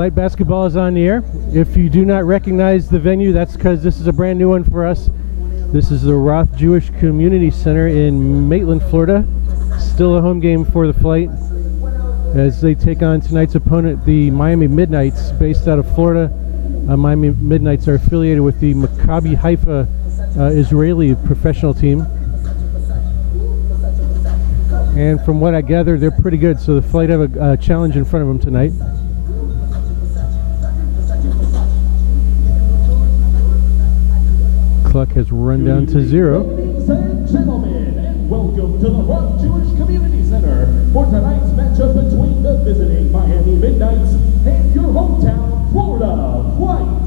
Flight basketball is on the air. If you do not recognize the venue, that's because this is a brand new one for us. This is the Roth Jewish Community Center in Maitland, Florida. Still a home game for the Flight as they take on tonight's opponent, the Miami Midnites, based out of Florida. Miami Midnites are affiliated with the Maccabi Haifa Israeli professional team. And from what I gather, they're pretty good, so the Flight have a challenge in front of them tonight. Clock has run down to 0. Ladies and gentlemen, and welcome to the Roth Jewish Community Center for tonight's matchup between the visiting Miami Midnites and your hometown Florida Flight.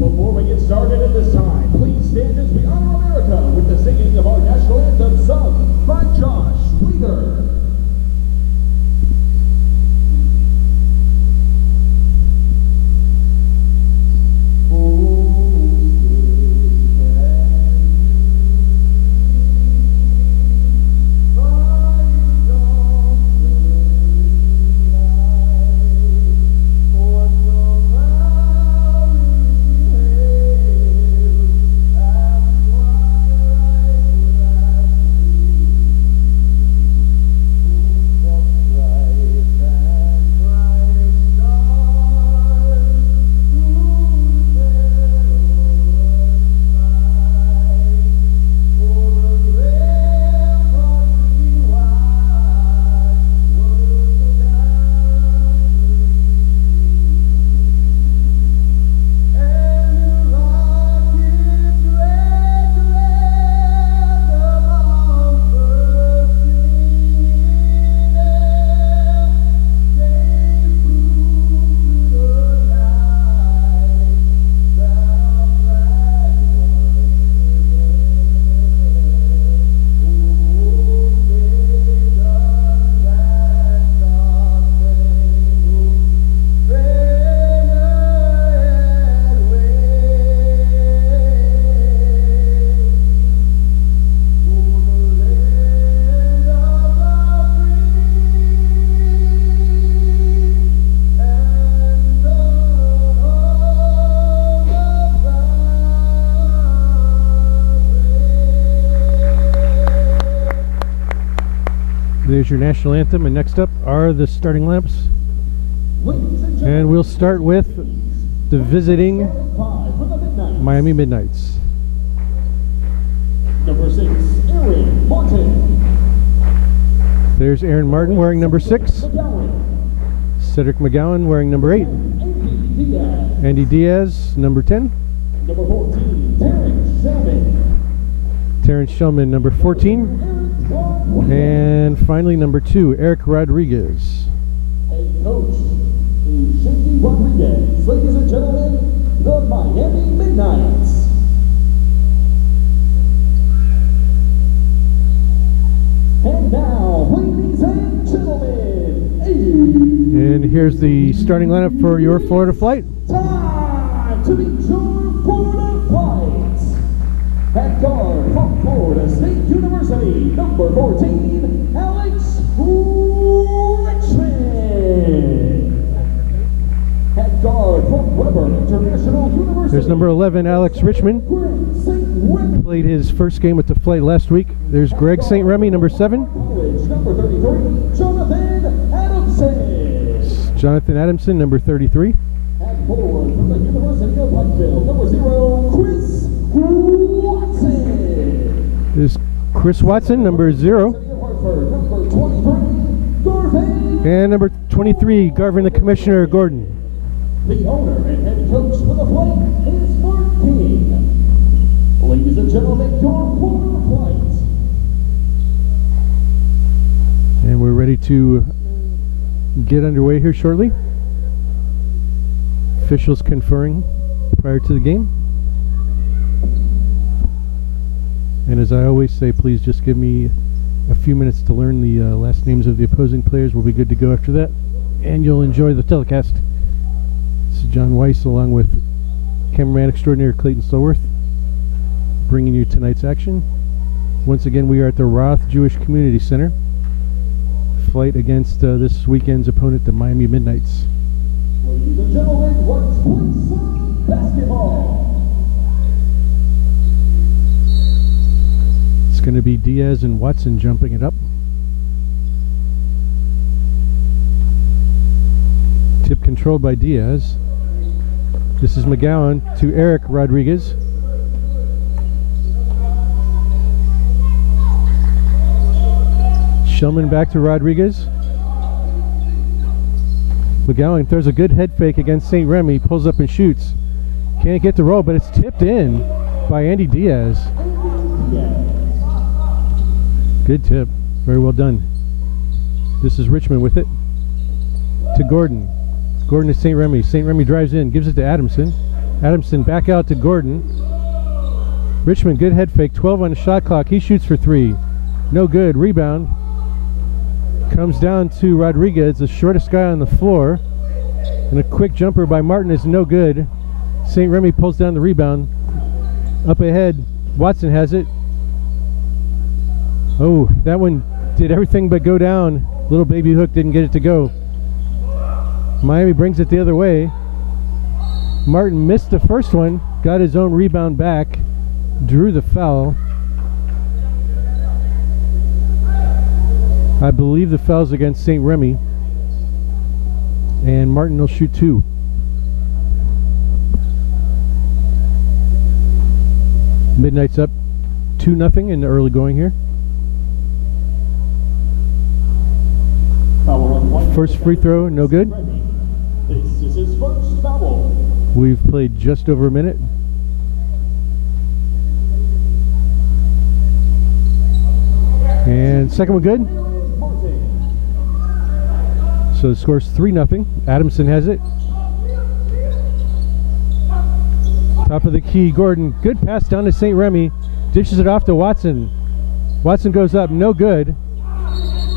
Before we get started at this time, please stand as we honor America with the singing of our national anthem sung by Josh Weeder. There's your national anthem, and next up are the starting lamps. And we'll start with the visiting Miami Midnights. Number 6, Aaron Martin. There's Aaron Martin wearing number 6. Cedric McGowan wearing number 8. Andy Diaz, number 10. Number 14, Terrence Shellman. Terrence Shellman, number 14. And finally, number 2, Eric Rodriguez. Head coach is Shanky Rodriguez. Ladies and gentlemen, the Miami Midnights. And now, ladies and gentlemen, and here's the starting lineup for your Florida Flight. Time to meet your Florida Flight. At guard from Florida State University, number 14, Alex Richmond. At guard from Weber International University. There's number 11, Alex Richmond. Played his first game with the Flight last week. There's Greg St. Remy, number 7. College, number 33, Jonathan Adamson. Jonathan Adamson, number 33. At forward from the University of Pikeville, number 0, Chris Watson. There's Chris Watson, number 0. Number 23, Garvin. And number 23, Garvin the Commissioner Gordon. The owner and head coach for the Flight is Mark King. Ladies and gentlemen, your Florida Flight. And we're ready to get underway here shortly. Officials conferring prior to the game. And as I always say, please just give me a few minutes to learn the last names of the opposing players. We'll be good to go after that, and you'll enjoy the telecast. This is John Weiss along with cameraman extraordinaire Clayton Stallworth, bringing you tonight's action. Once again, we are at the Roth Jewish Community Center. Flight against this weekend's opponent, the Miami Midnites. Ladies and gentlemen, let's play some basketball. It's going to be Diaz and Watson jumping it up. Tip controlled by Diaz. This is McGowan to Eric Rodriguez. Shellman back to Rodriguez. McGowan throws a good head fake against St. Remy, pulls up and shoots. Can't get the roll, but it's tipped in by Andy Diaz. Good tip. Very well done. This is Richmond with it. To Gordon. Gordon to St. Remy. St. Remy drives in, gives it to Adamson. Adamson back out to Gordon. Richmond, good head fake, 12 on the shot clock. He shoots for three. No good. Rebound. Comes down to Rodriguez, the shortest guy on the floor. And a quick jumper by Martin is no good. St. Remy pulls down the rebound. Up ahead, Watson has it. Oh, that one did everything but go down. Little baby hook didn't get it to go. Miami brings it the other way. Martin missed the first one, got his own rebound back, drew the foul. I believe the foul's against St. Remy. And Martin will shoot two. Midnights up 2-0 in the early going here. First free throw, no good. This is his first foul. We've played just over a minute. And second one good. So the score's 3-0. Adamson has it. Top of the key, Gordon. Good pass down to St. Remy. Dishes it off to Watson. Watson goes up, no good.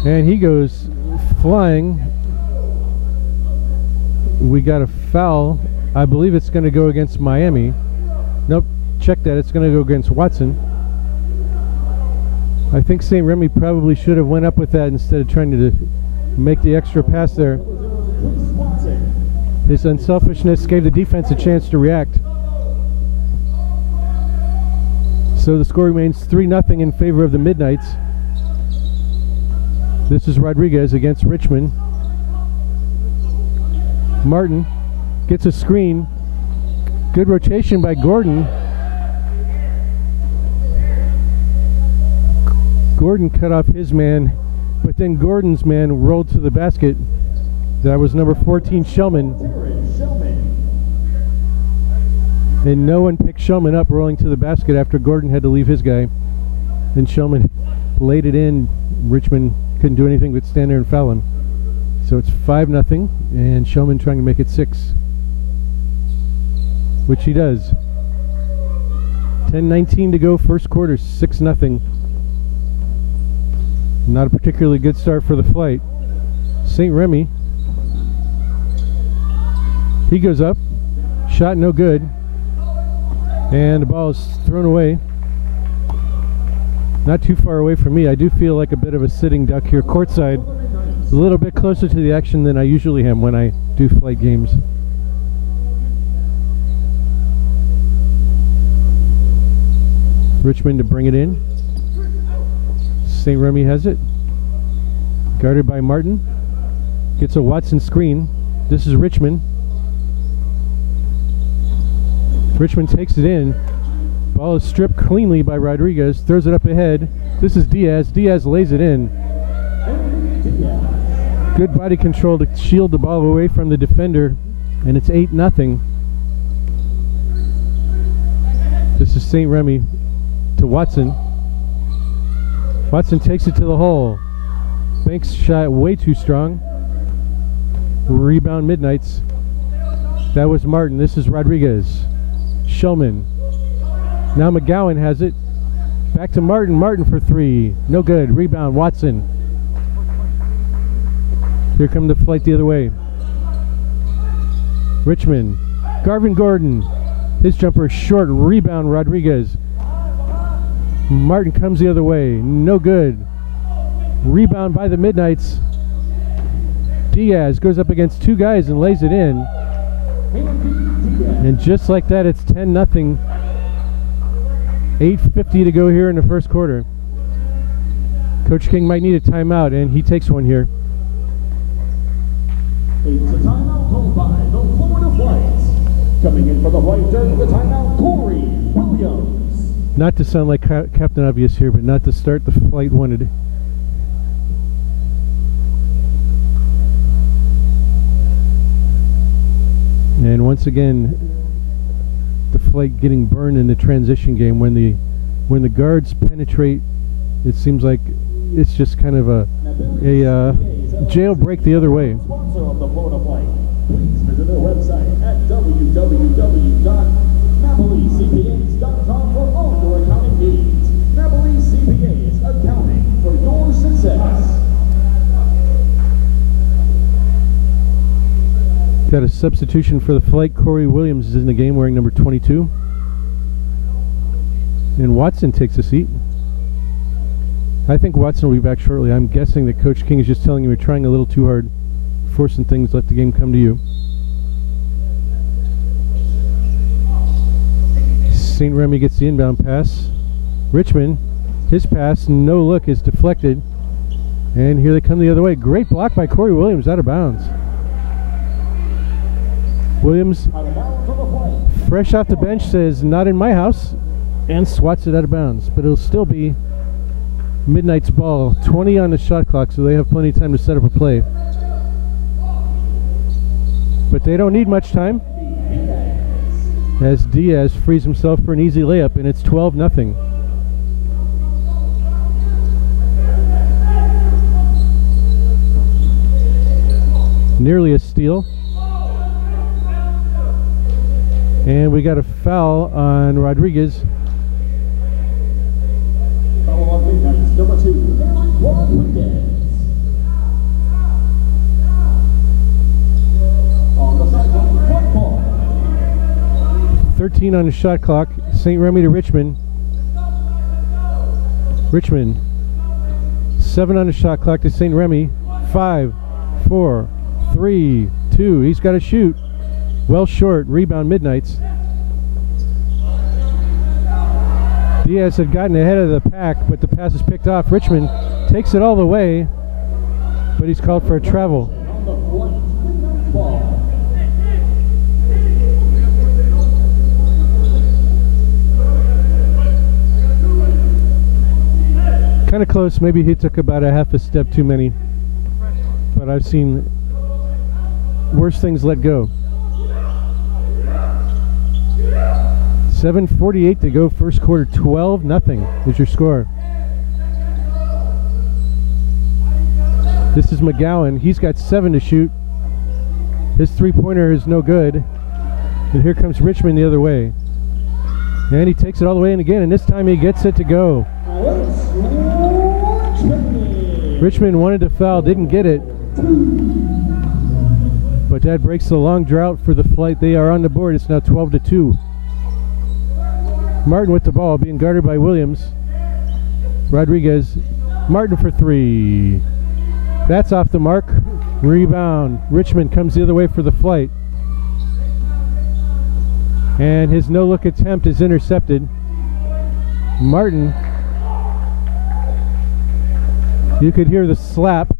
And he goes flying. We got a foul. I believe it's going to go against Miami. Nope, check that. It's going to go against Watson. I think St. Remy probably should have went up with that instead of trying to make the extra pass there. His unselfishness gave the defense a chance to react. So the score remains 3-0 in favor of the Midnights. This is Rodriguez against Richmond. Martin gets a screen. Good rotation by Gordon. Gordon cut off his man, but then Gordon's man rolled to the basket. That was number 14, Shellman. And no one picked Shellman up rolling to the basket after Gordon had to leave his guy. Then Shellman laid it in. Richmond couldn't do anything but stand there and foul him. So it's 5-0, and Shellman trying to make it 6. Which he does. 10:19 to go, first quarter, 6-0. Not a particularly good start for the flight. St. Remy. He goes up. Shot no good. And the ball is thrown away. Not too far away from me. I do feel like a bit of a sitting duck here courtside. A little bit closer to the action than I usually am when I do flight games. Richmond to bring it in. St. Remy has it. Guarded by Martin. Gets a Watson screen. This is Richmond. Richmond takes it in. Ball is stripped cleanly by Rodriguez. Throws it up ahead. This is Diaz. Diaz lays it in. Good body control to shield the ball away from the defender. And it's 8-0. This is St. Remy to Watson. Watson takes it to the hole. Banks shot way too strong. Rebound Midnights. That was Martin. This is Rodriguez. Shellman. Now McGowan has it. Back to Martin. Martin for three. No good. Rebound Watson. Here come the flight the other way. Richmond. Garvin Gordon. His jumper is short. Rebound Rodriguez. Martin comes the other way. No good. Rebound by the Midnights. Diaz goes up against two guys and lays it in. And just like that, it's 10-0. 8:50 to go here in the first quarter. Coach King might need a timeout, and he takes one here. It's a timeout called by the Florida Flights. Coming in for the flight during the timeout, Corey Williams. Not to sound like Captain Obvious here, but not to start the flight wanted. And once again, the flight getting burned in the transition game. When the guards penetrate, it seems like it's just kind of a jailbreak the other way. Sponsor of the Florida Flight. Please visit their website at www.napolicpas.com for all your accounting needs. Napoli CPAs, accounting for your success. Got a substitution for the flight. Corey Williams is in the game wearing number 22. And Watson takes a seat. I think Watson will be back shortly. I'm guessing that Coach King is just telling you you're trying a little too hard, forcing things, let the game come to you. St. Remy gets the inbound pass. Richmond, his pass, no look, is deflected. And here they come the other way. Great block by Corey Williams, out of bounds. Williams, fresh off the bench, says, "Not in my house," and swats it out of bounds. But it'll still be Midnites ball. 20 on the shot clock, so they have plenty of time to set up a play. But they don't need much time, as Diaz frees himself for an easy layup, and it's 12-0. Nearly a steal. And we got a foul on Rodriguez. Foul on Midnights, number 2, Rodriguez. On the sideline, front ball. 13 on the shot clock. St. Remy to Richmond. Richmond. 7 on the shot clock to St. Remy. 5, 4, 3, 2. He's got to shoot. Well short. Rebound Midnights. Diaz had gotten ahead of the pack, but the pass is picked off. Richmond takes it all the way, but he's called for a travel. Kind of close. Maybe he took about a half a step too many, but I've seen worse things let go. 7:48 to go, first quarter. 12-0 is your score. This is McGowan. He's got 7 to shoot. His three-pointer is no good. And here comes Richmond the other way. And he takes it all the way in again, and this time he gets it to go. Richmond wanted to foul, didn't get it. But that breaks the long drought for the flight. They are on the board. It's now 12-2. Martin with the ball, being guarded by Williams. Rodriguez. Martin for 3. That's off the mark. Rebound. Richmond comes the other way for the flight. And his no-look attempt is intercepted. Martin. You could hear the slap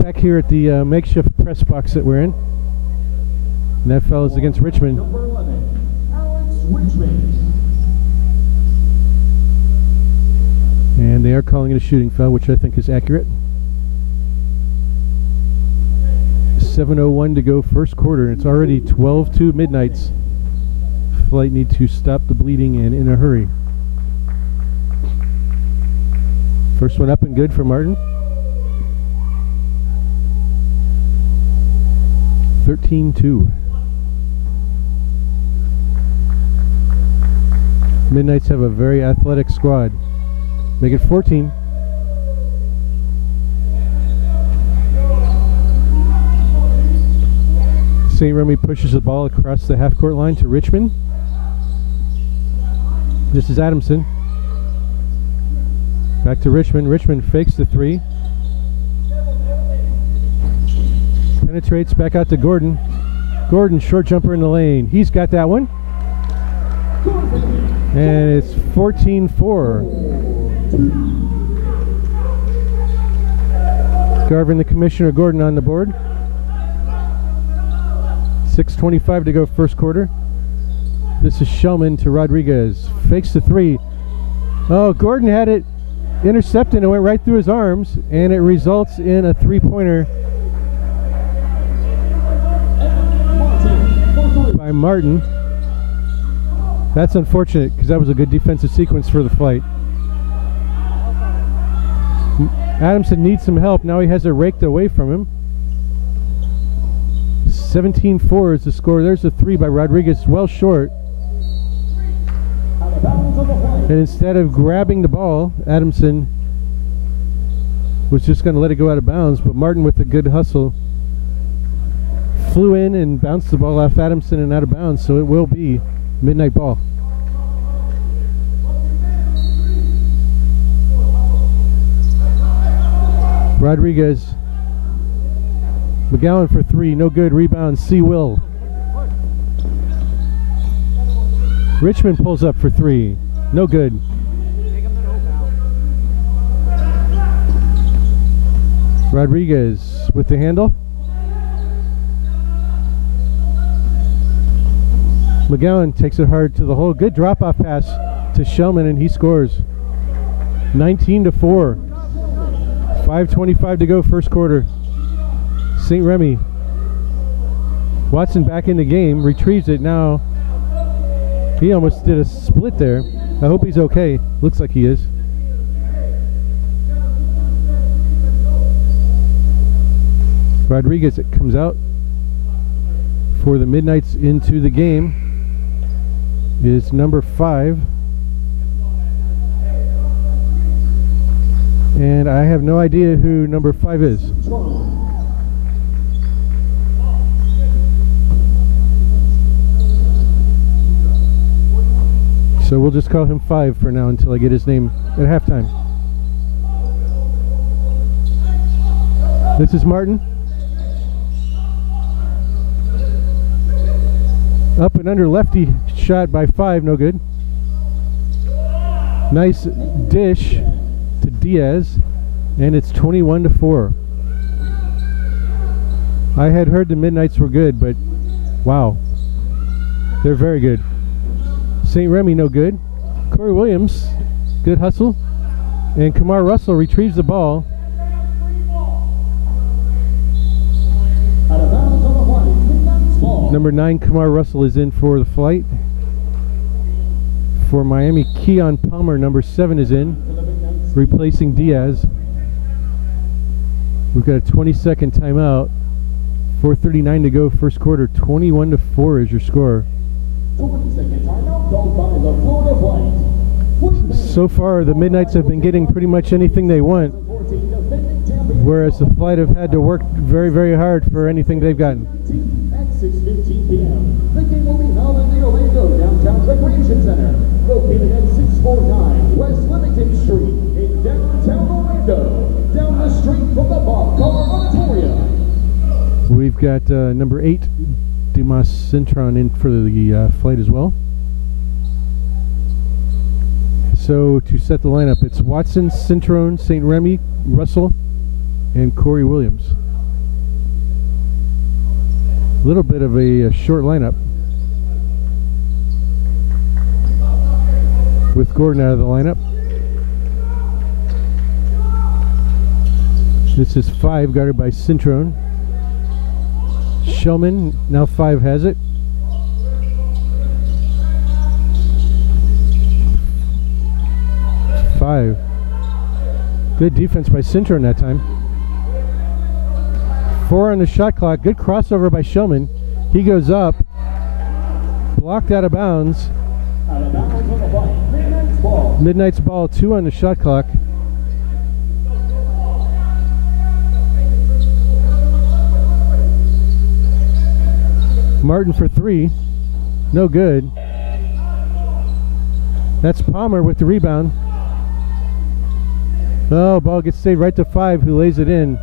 back here at the makeshift press box that we're in. And that foul is against Richmond. Number 11, Alex Richmond. And they are calling it a shooting foul, which I think is accurate. 7:01 to go, first quarter. It's already 12-2 Midnights. Flight need to stop the bleeding and in a hurry. First one up and good for Martin. 13-2. Midnights have a very athletic squad. Make it 14. St. Remy pushes the ball across the half-court line to Richmond. This is Adamson. Back to Richmond. Richmond fakes the 3. Penetrates back out to Gordon. Gordon, short jumper in the lane. He's got that one. And it's 14-4. Garvin, the Commissioner Gordon on the board. 6:25 to go first quarter. This is Shellman to Rodriguez. Fakes the three. Oh, Gordon had it intercepted and went right through his arms, and it results in a three-pointer by Martin. That's unfortunate because that was a good defensive sequence for the flight. Adamson needs some help. Now he has it raked away from him. 17-4 is the score. There's a three by Rodriguez, well short. And instead of grabbing the ball, Adamson was just going to let it go out of bounds, but Martin, with a good hustle, flew in and bounced the ball off Adamson and out of bounds, so it will be midnight ball. Rodriguez, McGowan for three, no good. Rebound, C. Will. Richmond pulls up for three, no good. Rodriguez with the handle. McGowan takes it hard to the hole. Good drop-off pass to Shellman, and he scores. 19-4. 5:25 to go first quarter. St. Remy. Watson back in the game, retrieves it now. He almost did a split there. I hope he's okay. Looks like he is. Rodriguez comes out for the Midnights into the game is number 5. And I have no idea who number 5 is. So we'll just call him 5 for now until I get his name at halftime. This is Martin. Up and under lefty shot by 5, no good. Nice dish to Diaz, and it's 21-4. I had heard the Midnights were good, but wow, they're very good. St. Remy, no good. Corey Williams, good hustle, and Kamar Russell retrieves the ball. Number 9, Kamar Russell, is in for the flight. For Miami, Keon Palmer, number 7, is in, replacing Diaz. We've got a 20-second timeout. 4:39 to go first quarter. 21-4 is your score. 20-second timeout called by the Florida Flight. So far, the Midnights have been getting pretty much anything they want, whereas the Flight have had to work very, very hard for anything they've gotten. At 6:15 p.m. The game will be held in the Orlando Downtown Recreation Center, located at 649 West Limington Street in downtown Orlando, down the street from the Bob Carr Auditorium. We've got number 8, Dumas Cintron, in for the flight as well. So to set the lineup, it's Watson, Cintron, St. Remy, Russell, and Corey Williams. A little bit of a short lineup, with Gordon out of the lineup. This is 5, guarded by Cintron. Shellman, now 5 has it. Good defense by Cintron that time. 4 on the shot clock. Good crossover by Shellman. He goes up, blocked out of bounds. Midnight's ball. 2 on the shot clock. Martin for 3, no good. That's Palmer with the rebound. Oh, ball gets saved right to 5, who lays it in.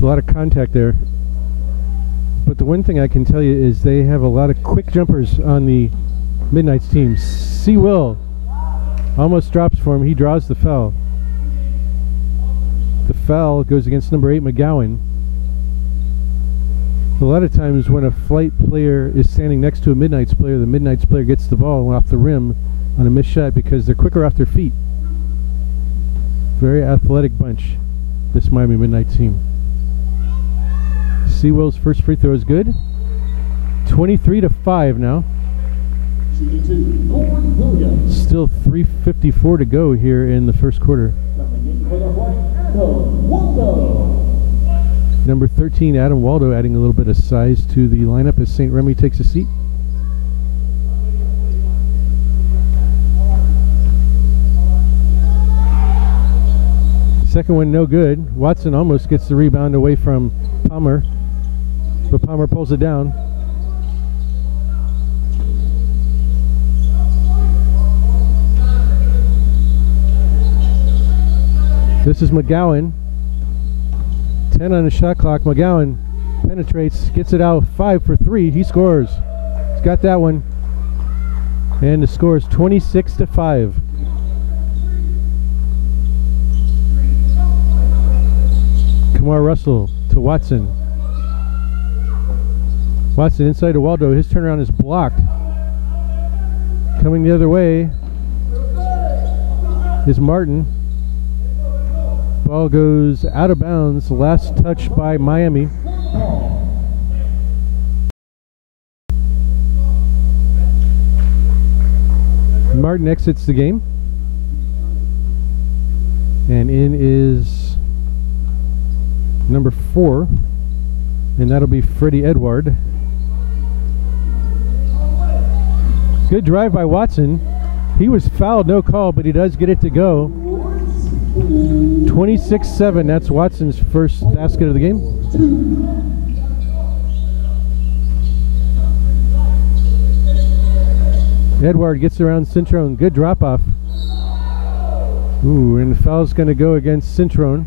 A lot of contact there. But the one thing I can tell you is they have a lot of quick jumpers on the Midnites team. C. Will almost drops for him. He draws the foul. The foul goes against number 8, McGowan. A lot of times when a flight player is standing next to a Midnites player, the Midnites player gets the ball off the rim on a missed shot because they're quicker off their feet. Very athletic bunch, this Miami Midnight team. Sewell's first free throw is good. 23-5 now. Still 3:54 to go here in the first quarter. Number 13, Adam Waldo, adding a little bit of size to the lineup as St. Remy takes a seat. Second one no good. Watson almost gets the rebound away from Palmer, but Palmer pulls it down. This is McGowan. 10 on the shot clock. McGowan penetrates, gets it out. 5 for 3. He scores. He's got that one. And the score is 26-5. Kamar Russell to Watson. Watson inside to Waldo. His turnaround is blocked. Coming the other way is Martin. Ball goes out of bounds. Last touch by Miami. Martin exits the game. And in is number 4. And that'll be Freddie Edward. Good drive by Watson. He was fouled, no call, but he does get it to go. 26-7, that's Watson's first basket of the game. Edward gets around Cintrone. Good drop off. Ooh, and the foul's going to go against Cintrone.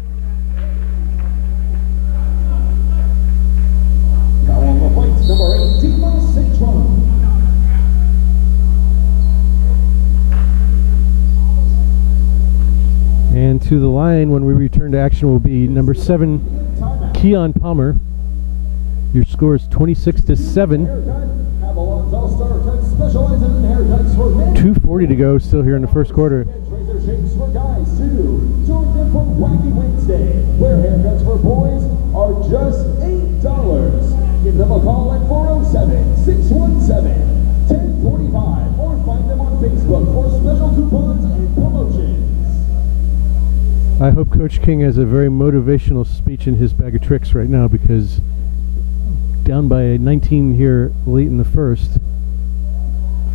Foul on the fight, number 18, Cintrone. And to the line when we return to action will be number 7, Keon Palmer. Your score is 26-7. 2:40 to go still here in the first quarter. For guys too. Join them for Wacky Wednesday, where haircuts for boys are just $8. Give them a call at 407-617-1045 or find them on Facebook for special coupons and promotions. I hope Coach King has a very motivational speech in his bag of tricks right now, because down by 19 here late in the first,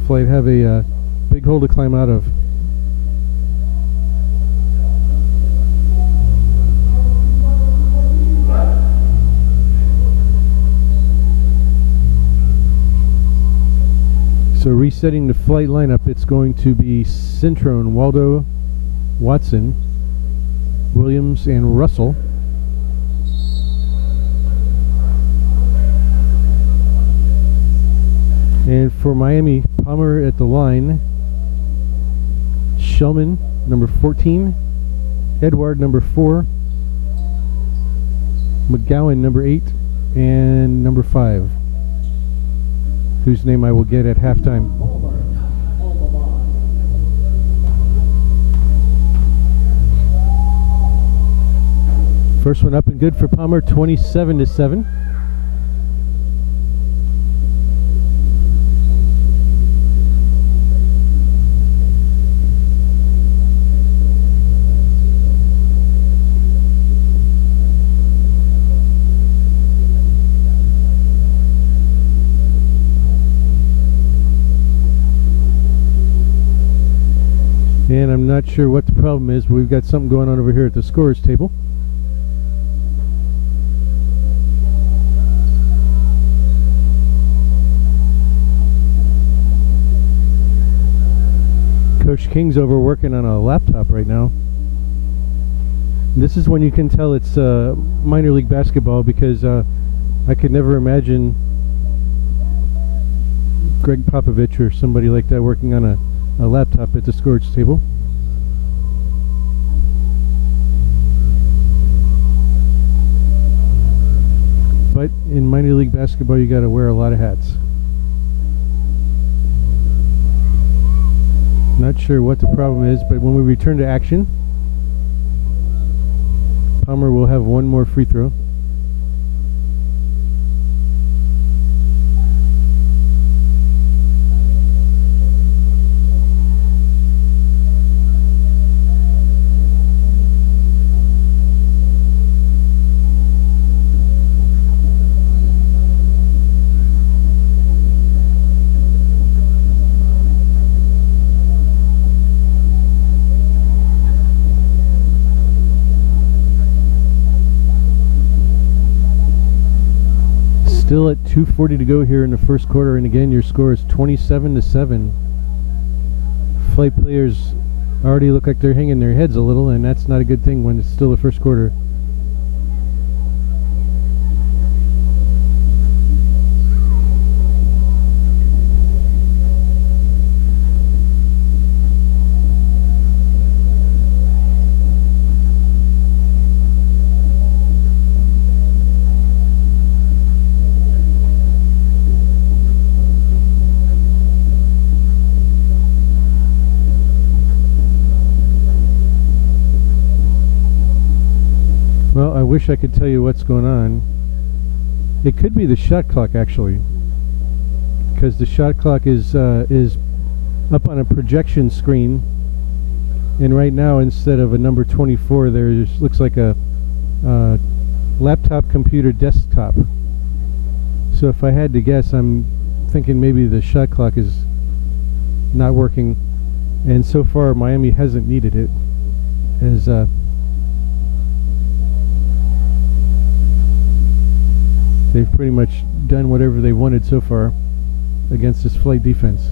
Flight have a big hole to climb out of. So resetting the Flight lineup, it's going to be Cintrone, Waldo, Watson, Williams, and Russell. And for Miami, Palmer at the line, Shellman, number 14, Edward, number 4, McGowan, number 8, and number 5, whose name I will get at halftime. First one up and good for Palmer, 27-7. And I'm not sure what the problem is, but we've got something going on over here at the scorers table. Coach King's over working on a laptop right now. This is when you can tell it's minor league basketball, because I could never imagine Greg Popovich or somebody like that working on a laptop at the scorage table. But in minor league basketball, you got to wear a lot of hats. Not sure what the problem is, but when we return to action, Palmer will have one more free throw. Still at 2:40 to go here in the first quarter, and again your score is 27-7. Flight players already look like they're hanging their heads a little, and that's not a good thing when it's still the first quarter. Well, I wish I could tell you what's going on. It could be the shot clock, actually, because the shot clock is up on a projection screen, and right now instead of a number 24, there looks like a laptop computer desktop. So if I had to guess, I'm thinking maybe the shot clock is not working, and so far Miami hasn't needed it, as they've pretty much done whatever they wanted so far against this flight defense.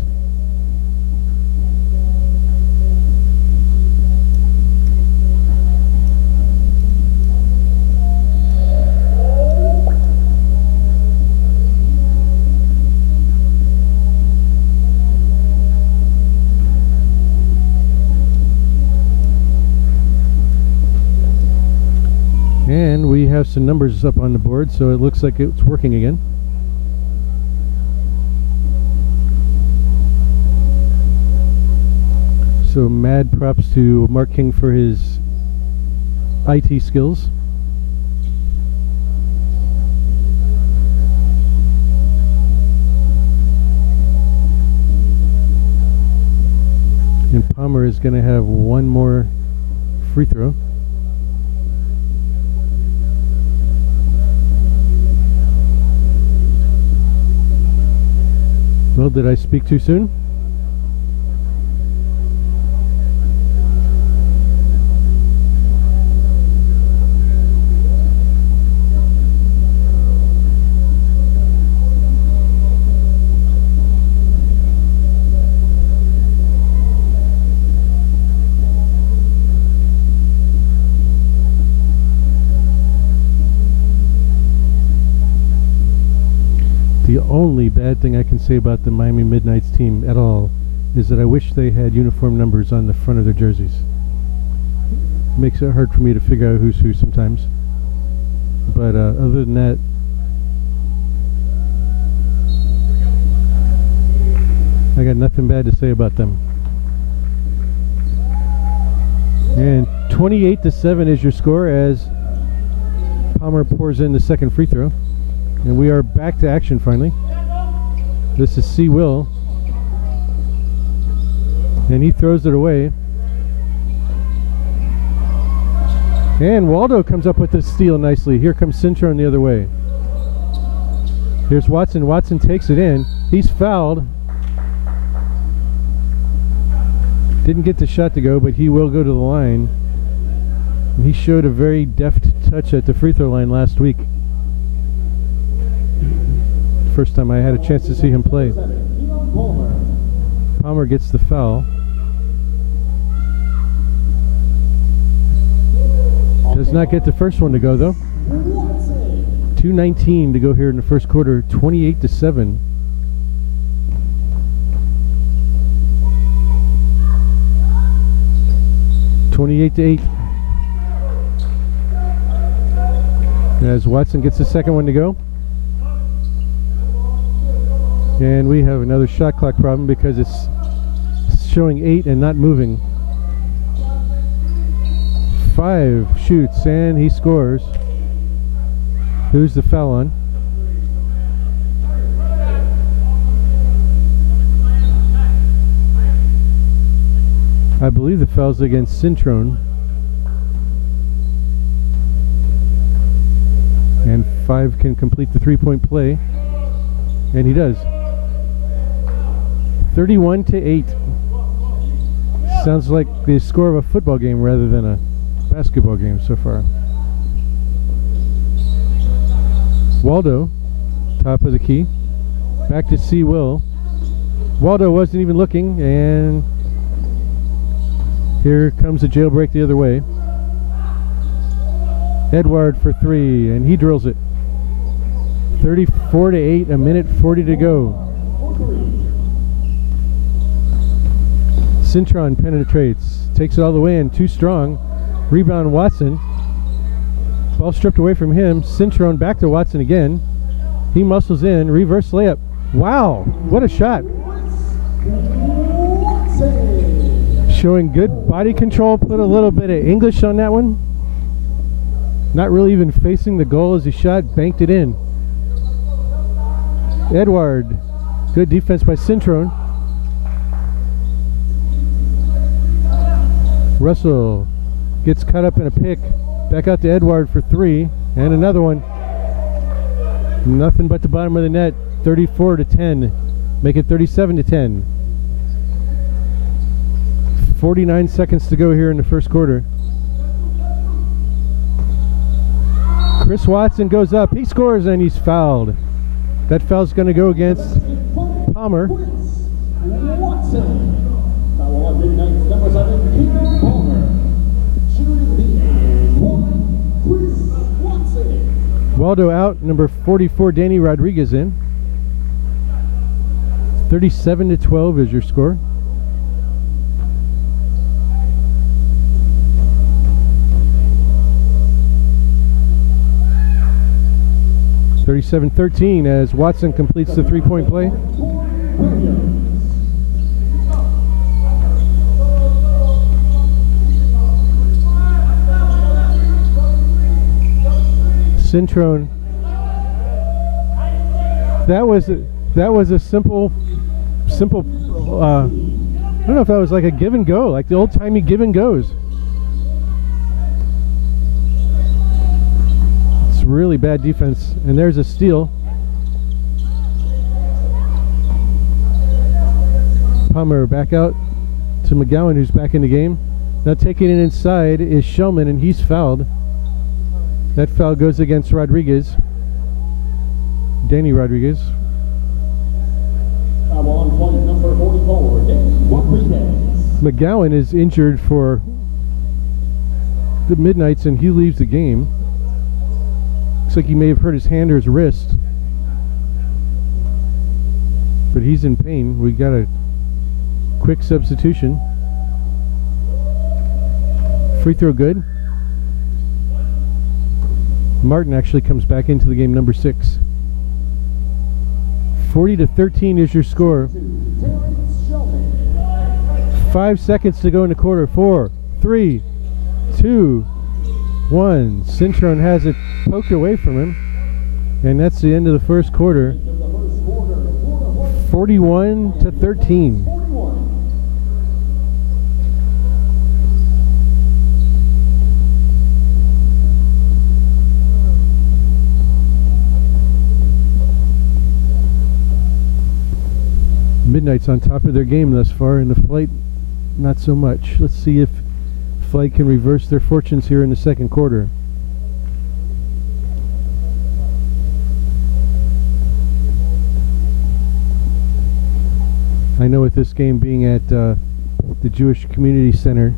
And we have some numbers up on the board, so it looks like it's working again. So mad props to Mark King for his IT skills. And Palmer is going to have one more free throw. Well, did I speak too soon? The only bad thing I can say about the Miami Midnites team at all is that I wish they had uniform numbers on the front of their jerseys. It makes it hard for me to figure out who's who sometimes. But other than that, I got nothing bad to say about them. And 28-7 is your score as Palmer pours in the second free throw. And we are back to action finally. This is C. Will. And he throws it away. And Waldo comes up with the steal nicely. Here comes Cintron the other way. Here's Watson. Watson takes it in. He's fouled. Didn't get the shot to go, but he will go to the line. And he showed a very deft touch at the free throw line last week. First time I had a chance to see him play. Palmer gets the foul. Does not get the first one to go though. 2:19 to go here in the first quarter. 28-7. (28-8). As Watson gets the second one to go. And we have another shot clock problem because it's showing 8 and not moving. 5 shoots and he scores. Who's the foul on? I believe the foul's against Cintrone. And 5 can complete the three-point play. And he does. 31-8. Sounds like the score of a football game rather than a basketball game so far. Waldo, top of the key. Back to C. Will. Waldo wasn't even looking, and here comes a jailbreak the other way. Edward for 3, and he drills it. 34-8, a minute 40 to go. Cintron penetrates, takes it all the way, and too strong. Rebound Watson. Ball stripped away from him. Cintron back to Watson again. He muscles in, reverse layup. Wow, what a shot. Showing good body control, put a little bit of English on that one. Not really even facing the goal as he shot, banked it in. Edward, good defense by Cintron. Russell gets caught up in a pick. Back out to Edward for 3, and another one. Nothing but the bottom of the net. 34-10. Make it 37-10. 49 seconds to go here in the first quarter. Chris Watson goes up. He scores and he's fouled. That foul's going to go against Palmer. Watson. Foul on Midnites, number 7, Keegan Palmer. Shooting the and one, Chris Watson. Waldo out. Number 44, Danny Rodriguez in. 37-12 is your score. (37-13) as Watson completes the three-point play. Cintron. That was a simple. I don't know if that was like a give and go, like the old-timey give and goes. It's really bad defense, and there's a steal. Palmer back out to McGowan, who's back in the game. Now taking it inside is Shellman, and he's fouled. That foul goes against Rodriguez. Danny Rodriguez. On point number 44, Rodriguez. McGowan is injured for the Midnights, and he leaves the game. Looks like he may have hurt his hand or his wrist, but he's in pain. We got a quick substitution. Free throw good. Martin actually comes back into the game, number 6. 40-13 is your score. 5 seconds to go in the quarter. 4, 3, 2, 1. Cintron has it poked away from him, and that's the end of the first quarter. 41-13. Midnights on top of their game thus far, and the Flight not so much. Let's see if Flight can reverse their fortunes here in the second quarter. I know with this game being at the Jewish Community Center,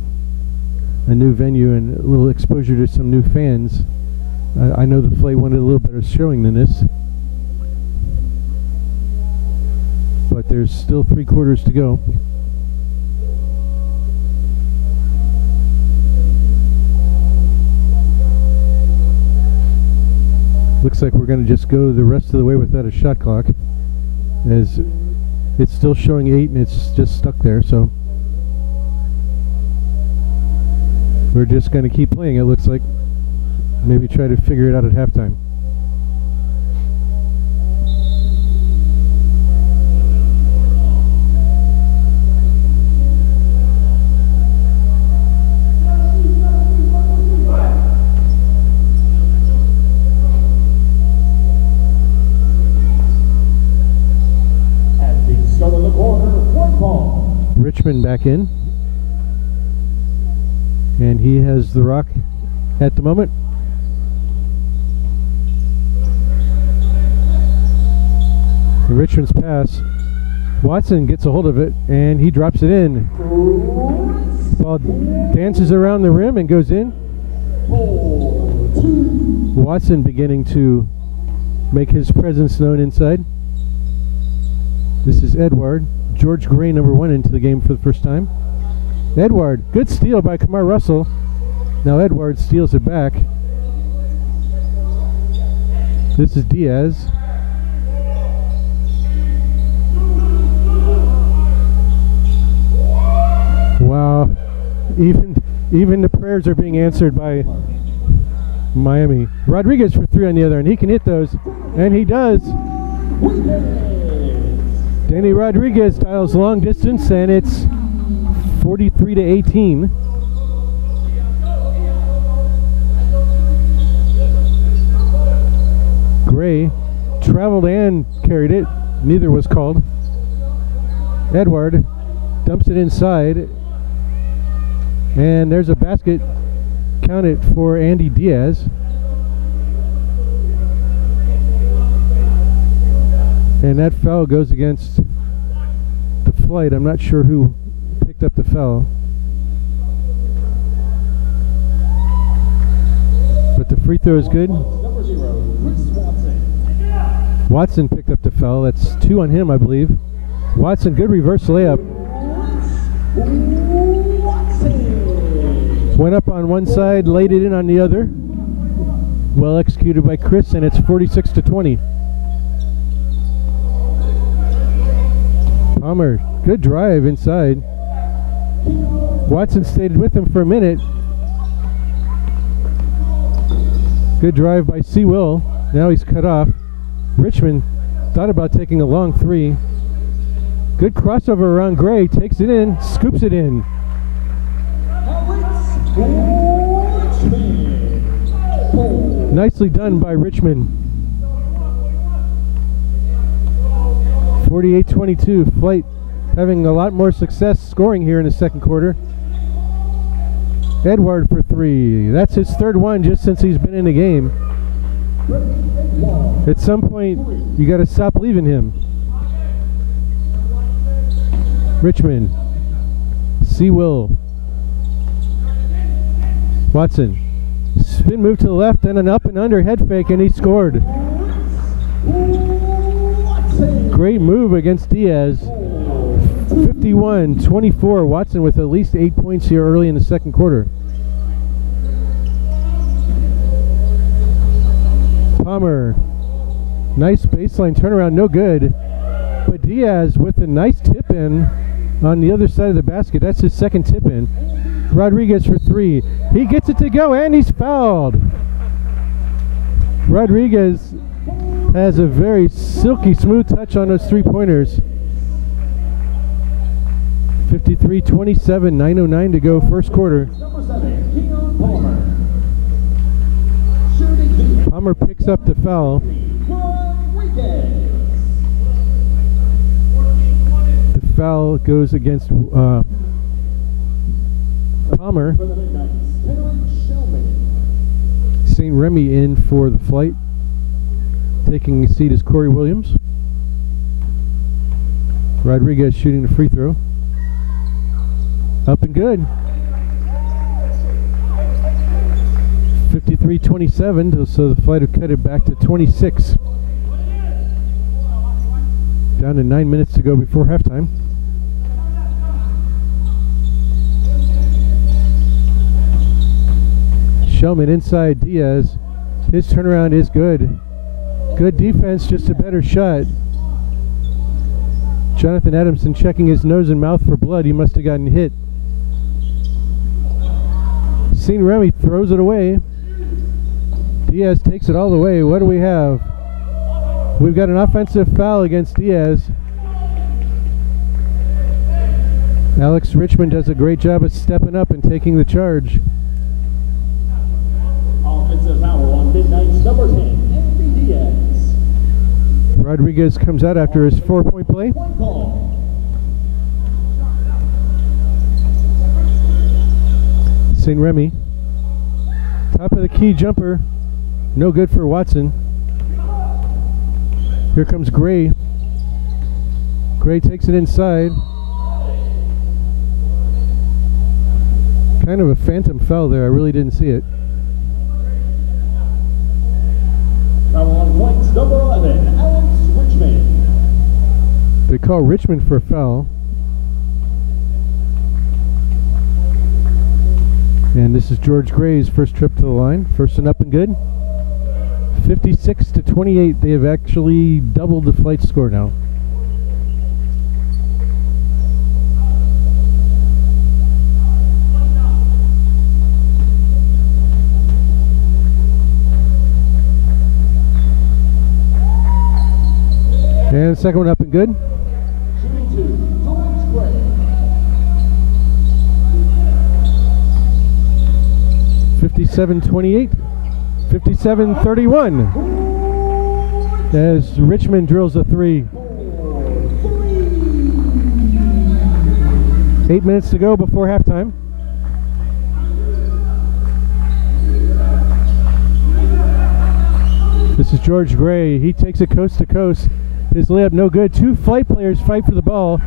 a new venue and a little exposure to some new fans. I know the flight wanted a little better showing than this, but there's still 3 quarters to go. Looks like we're going to just go the rest of the way without a shot clock, as it's still showing 8 and it's just stuck there, so we're just going to keep playing, it looks like. Maybe try to figure it out at halftime. At the start of the quarter, one ball. Richmond back in, and he has the rock at the moment. Richmond's pass, Watson gets a hold of it and he drops it in. Ball dances around the rim and goes in. Watson beginning to make his presence known inside. This is Edward. George Gray, number 1, into the game for the first time. Edward, good steal by Kamar Russell. Now Edward steals it back. This is Diaz. Wow, even the prayers are being answered by Miami. Rodriguez for 3 on the other, and he can hit those, and he does. Danny Rodriguez dials long distance, and it's 43-18. Gray traveled and carried it. Neither was called. Edward dumps it inside. And there's a basket counted for Andy Diaz. And that foul goes against the flight. I'm not sure who picked up the foul. But the free throw is good. Number 0, Chris Watson. Watson picked up the foul. That's 2 on him, I believe. Watson, good reverse layup. Went up on one side, laid it in on the other. Well executed by Chris, and it's 46-20. Palmer, good drive inside. Watson stayed with him for a minute. Good drive by C. Will. Now he's cut off. Richmond thought about taking a long 3. Good crossover around Gray, takes it in, scoops it in. Nicely done by Richmond. 48-22. Flight having a lot more success scoring here in the second quarter. Edward for 3. That's his 3rd one just since he's been in the game. At some point, you got to stop leaving him. Richmond. C. Will. Watson. Spin move to the left, then an up and under head fake, and he scored. Great move against Diaz. 51-24. Watson with at least 8 points here early in the second quarter. Palmer. Nice baseline turnaround, no good. But Diaz with a nice tip in on the other side of the basket. That's his 2nd tip in. Rodriguez for 3. He gets it to go, and he's fouled. Rodriguez has a very silky smooth touch on those 3-pointers. 53-27, 9:09 to go, first quarter. Number 7, Palmer. Palmer picks up the foul. The foul goes against Palmer. St. Remy in for the flight. Taking a seat is Corey Williams. Rodriguez shooting the free throw. Up and good. 53-27, so the flight will cut it back to 26. Down to 9 minutes to go before halftime. Shellman inside Diaz. His turnaround is good. Good defense, just a better shot. Jonathan Adamson checking his nose and mouth for blood. He must have gotten hit. St. Remy throws it away. Diaz takes it all the way. What do we have? We've got an offensive foul against Diaz. Alex Richmond does a great job of stepping up and taking the charge. Offensive foul on Midnites number 10, Anthony Diaz. Rodriguez comes out after his 4-point play. Point ball. St. Remy. Top of the key jumper. No good for Watson. Here comes Gray. Gray takes it inside. Kind of a phantom foul there. I really didn't see it. Foul on points number 11, Alex Richmond. They call Richmond for a foul. And this is George Gray's first trip to the line. First and up and good. 56-28. They have actually doubled the flight score now. And second one up and good. Shooting 2, George Gray. 57-28. 57-31. As Richmond drills a 3. 8 minutes to go before halftime. This is George Gray. He takes it coast to coast. His layup no good. Two flight players fight for the ball.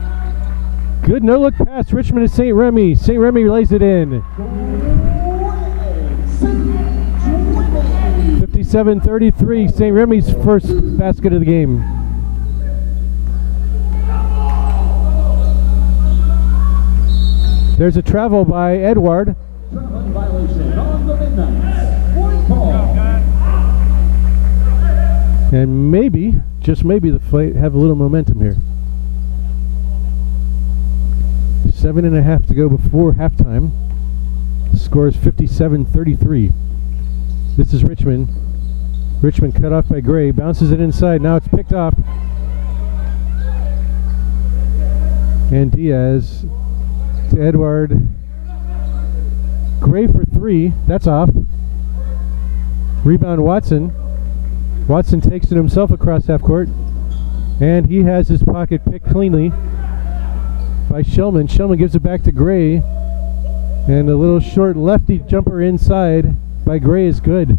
Good no-look pass. Richmond to St. Remy. St. Remy lays it in. 57-33. St. Remy's first basket of the game. There's a travel by Edward. Traveling violation on the Midnites. Point ball. And maybe, just maybe, the flight have a little momentum here. 7.5 to go before halftime. The score is 57-33. This is Richmond. Richmond cut off by Gray. Bounces it inside. Now it's picked off. And Diaz to Edward. Gray for 3. That's off. Rebound Watson. Watson takes it himself across half court. And he has his pocket picked cleanly by Shellman. Shellman gives it back to Gray. And a little short lefty jumper inside by Gray is good.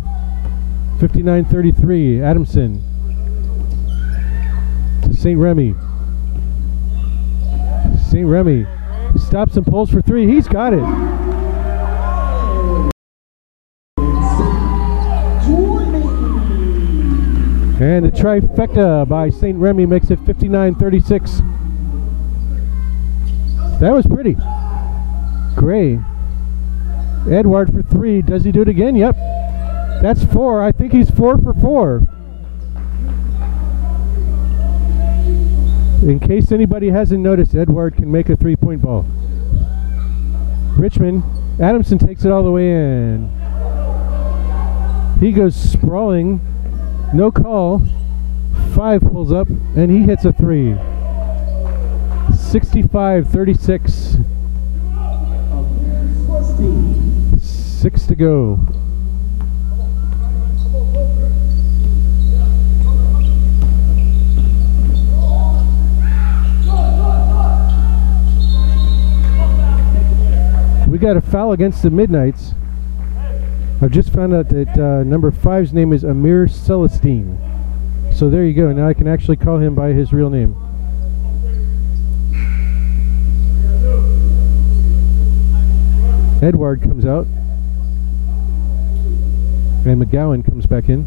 59-33. Adamson to St. Remy. St. Remy stops and pulls for 3. He's got it. And the trifecta by St. Remy makes it 59-36. That was pretty. Gray. Edward for 3. Does he do it again? Yep. That's 4. I think he's 4 for 4. In case anybody hasn't noticed, Edward can make a 3-point ball. Richmond. Adamson takes it all the way in. He goes sprawling. No call. 5 pulls up, and he hits a 3. 65-36. 6 to go. We got a foul against the Midnites. I've just found out that number 5's name is Amir Celestine. So there you go. Now I can actually call him by his real name. Edward comes out. And McGowan comes back in.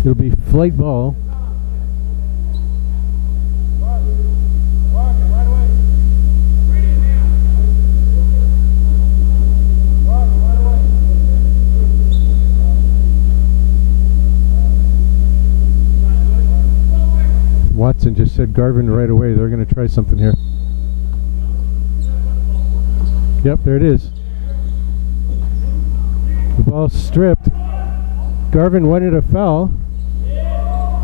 It'll be flight ball. Watson just said Garvin right away. They're going to try something here. Yep, there it is. The ball's stripped. Garvin wanted a foul.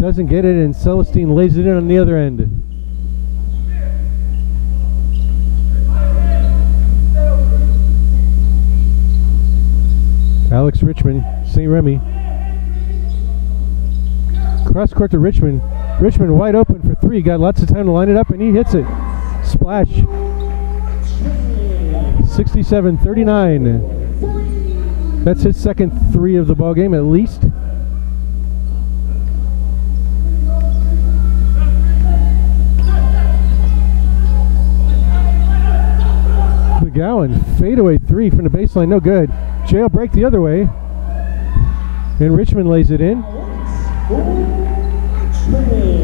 Doesn't get it, and Celestine lays it in on the other end. Alex Richmond, St. Remy. Cross court to Richmond. Richmond wide open for three. Got lots of time to line it up, and he hits it. Splash. 67-39. That's his second three of the ball game, at least. McGowan, fadeaway three from the baseline, no good. Jailbreak the other way. And Richmond lays it in.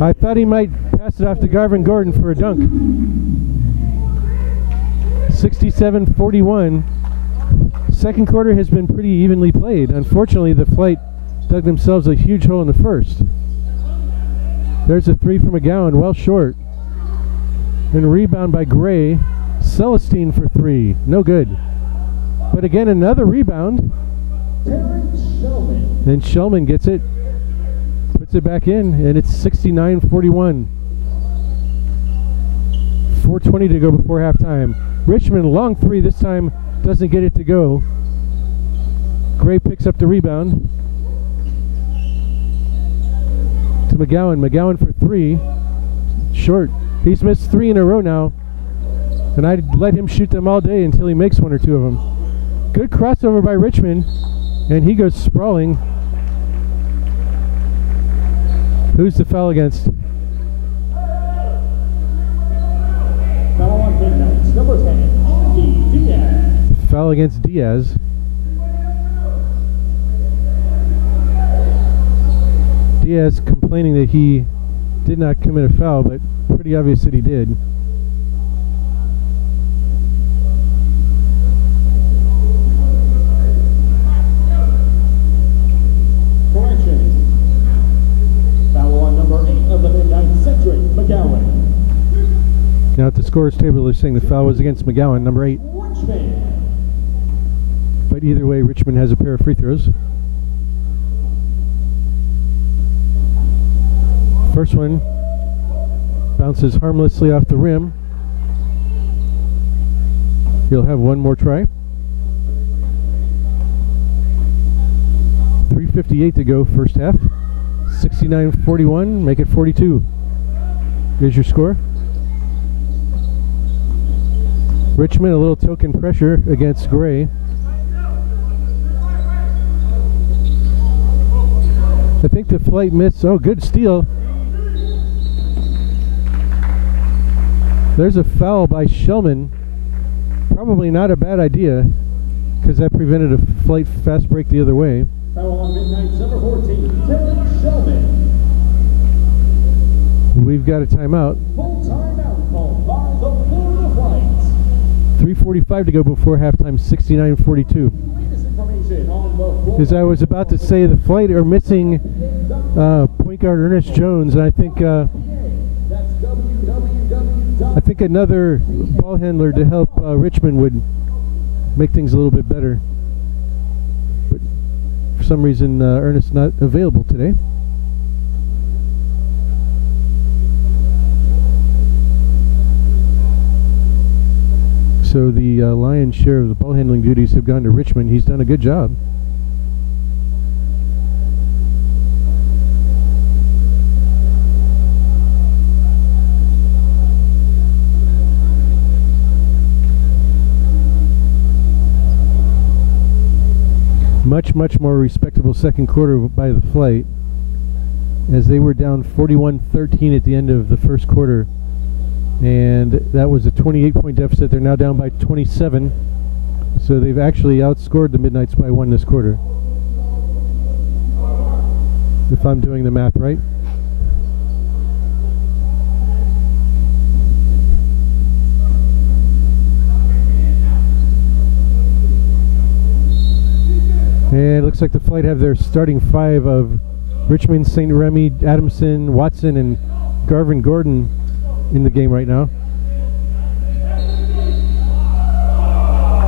I thought he might pass it off to Garvin Gordon for a dunk. 67-41. Second quarter has been pretty evenly played. Unfortunately, the Flight dug themselves a huge hole in the first. There's a three from McGowan, well short. And a rebound by Gray. Celestine for three, no good. But again, another rebound. And Shellman gets it. Puts it back in, and it's 69-41. 4:20 to go before halftime. Richmond, long three, this time doesn't get it to go. Gray picks up the rebound. To McGowan. McGowan for three. Short. He's missed three in a row now. And I'd let him shoot them all day until he makes one or two of them. Good crossover by Richmond. And he goes sprawling. Who's the foul against? Foul on Midnites, number 10, Diaz. Foul against Diaz. Diaz complaining that he did not commit a foul, but pretty obvious that he did. Now at the scorer's table, they're saying the foul was against McGowan, number 8. But either way, Richmond has a pair of free throws. First one bounces harmlessly off the rim. He'll have one more try. 3:58 to go, first half. 69-41, make it 42. Here's your score. Richmond, a little token pressure against Gray. I think the Flight missed. Oh, good steal. There's a foul by Shellman. Probably not a bad idea, because that prevented a Flight fast break the other way. Foul on Midnights, number 14, Terrence Shellman. We've got a timeout. Full timeout called by the Florida Flight. 3:45 to go before halftime, 69-42. As I was about to say, the Flight are missing point guard Ernest Jones, and I think another ball handler to help Richmond would make things a little bit better. But for some reason, Ernest's not available today. So the lion's share of the ball handling duties have gone to Richmond. He's done a good job. Much more respectable second quarter by the Flight, as they were down 41-13 at the end of the first quarter. And that was a 28-point deficit. They're now down by 27. So they've actually outscored the Midnights by 1 this quarter, if I'm doing the math right. And it looks like the Flight have their starting 5 of Richmond, St. Remy, Adamson, Watson, and Garvin Gordon in the game right now.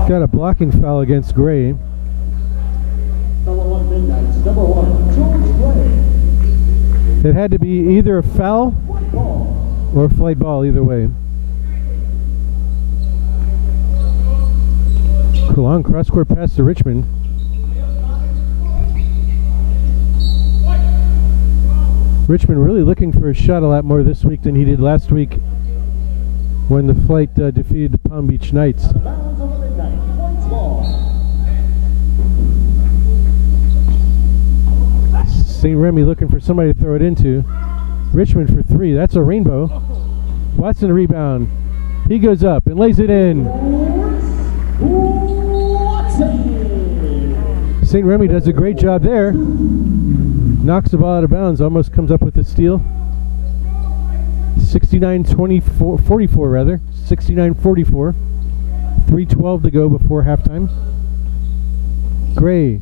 Got a blocking foul against Gray. Number 1 Midnights, number 1 George Gray. It had to be either a foul or a flight ball, either way. Long cross-court pass to Richmond. Richmond really looking for a shot a lot more this week than he did last week when the Flight defeated the Palm Beach Knights. St. Remy looking for somebody to throw it into. Richmond for 3. That's a rainbow. Watson a rebound. He goes up and lays it in. St. Remy does a great job there. Knocks the ball out of bounds, almost comes up with a steal. 44 rather. 69-44. 3:12 to go before halftime. Gray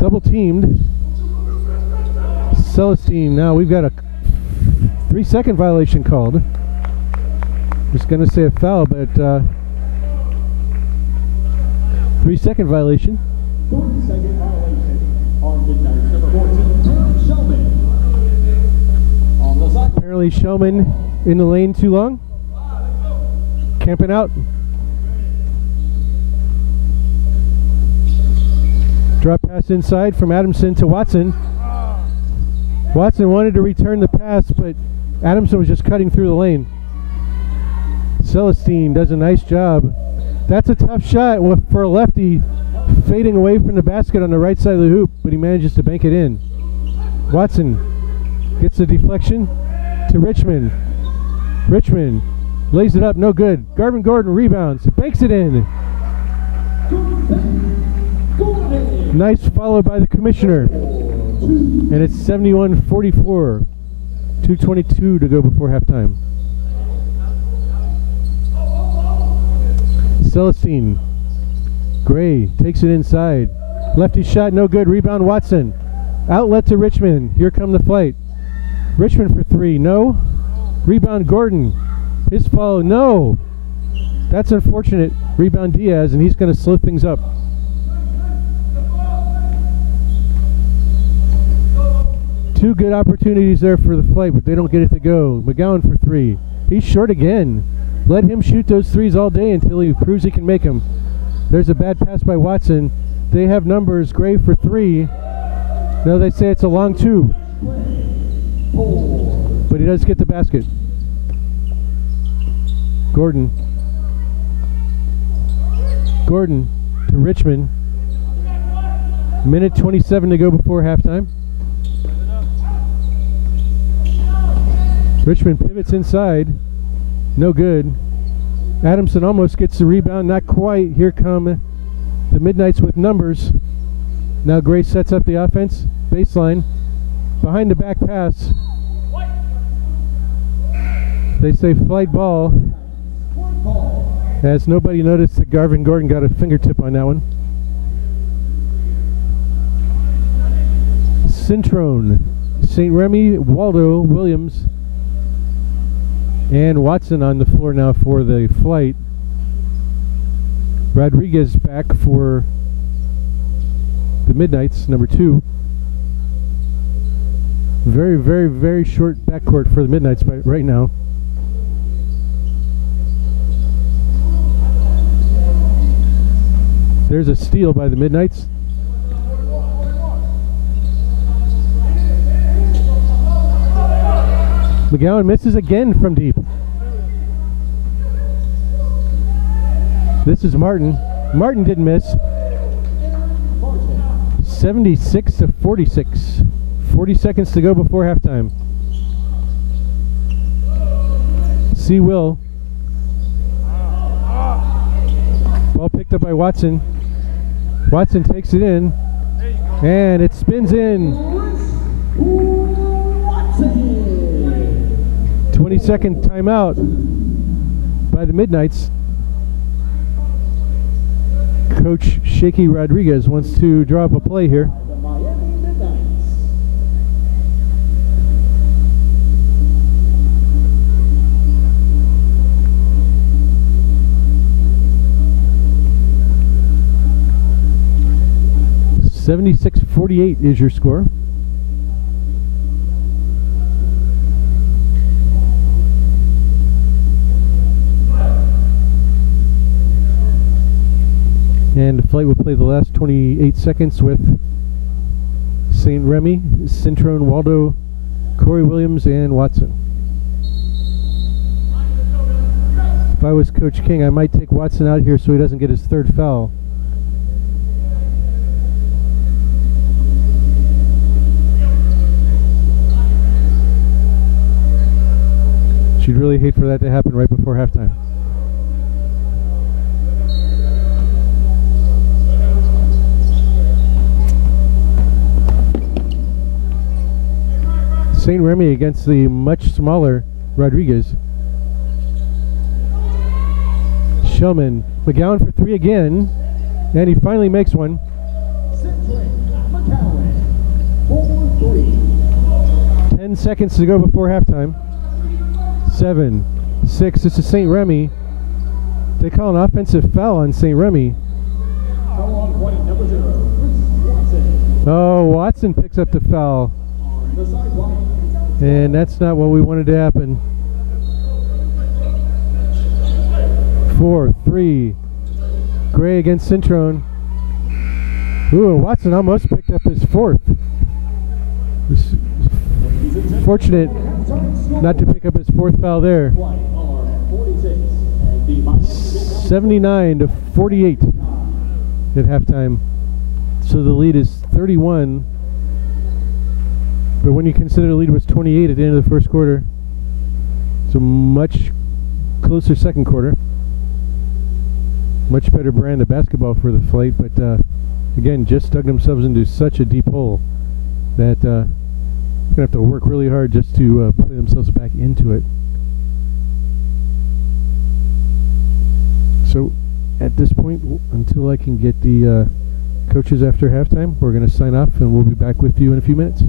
double teamed. Celestine, now we've got a 3-second violation called. Just going to say a foul, but 3-second violation. 3-second violation on Midnights, number 14, Terrence Shellman. On the side. Apparently Shellman in the lane too long. Camping out. Drop pass inside from Adamson to Watson. Watson wanted to return the pass, but Adamson was just cutting through the lane. Celestine does a nice job. That's a tough shot for a lefty, fading away from the basket on the right side of the hoop, but he manages to bank it in. Watson gets the deflection to Richmond. Richmond lays it up, no good. Garvin Gordon rebounds, banks it in. Nice follow by the commissioner. And it's 71-44. 2:22 to go before halftime. Celestine. Gray takes it inside. Lefty shot, no good. Rebound Watson. Outlet to Richmond. Here come the Flight. Richmond for 3, no. Rebound Gordon. His follow, no. That's unfortunate. Rebound Diaz, and he's going to slow things up. Two good opportunities there for the Flight, but they don't get it to go. McGowan for 3. He's short again. Let him shoot those threes all day until he proves he can make them. There's a bad pass by Watson. They have numbers. Gray for 3. Now they say it's a long 2. But he does get the basket. Gordon. Gordon to Richmond. Minute 27 to go before halftime. Richmond pivots inside. No good. Adamson almost gets the rebound. Not quite. Here come the Midnights with numbers. Now Gray sets up the offense. Baseline. Behind the back pass. They say Flight ball. As nobody noticed that Garvin Gordon got a fingertip on that one. Cintrone. St. Remy, Waldo, Williams, and Watson on the floor now for the Flight. Rodriguez back for the Midnights, number 2. Very, very, very short backcourt for the Midnights right now. There's a steal by the Midnights. McGowan misses again from deep. This is Martin. Martin didn't miss. 76-46. 40 seconds to go before halftime. see Will. Ball picked up by Watson. Watson takes it in, and it spins in. 20-second timeout by the Midnights. Coach Shaky Rodriguez wants to draw up a play here. (76-48) is your score. And the flight will play the last 28 seconds with St. Remy, Cintrone, Waldo, Corey Williams, and Watson. If I was Coach King, I might take Watson out here so he doesn't get his third foul. She'd really hate for that to happen right before halftime. St. Remy against the much smaller Rodriguez. Shellman, McGowan for three again, and he finally makes one. 10 seconds to go before halftime. 7, 6, this is St. Remy. They call an offensive foul on St. Remy. Oh, Watson picks up the foul. And that's not what we wanted to happen. 4, 3. Gray against Cintrone. Ooh, Watson almost picked up his fourth. Fortunate not to pick up his fourth foul there. 79-48 at halftime. So the lead is 31. But when you consider the lead was 28 at the end of the first quarter, it's a much closer second quarter. Much better brand of basketball for the Flight, but again, just dug themselves into such a deep hole that they're going to have to work really hard just to play themselves back into it. So at this point, until I can get the coaches after halftime, we're going to sign off and we'll be back with you in a few minutes.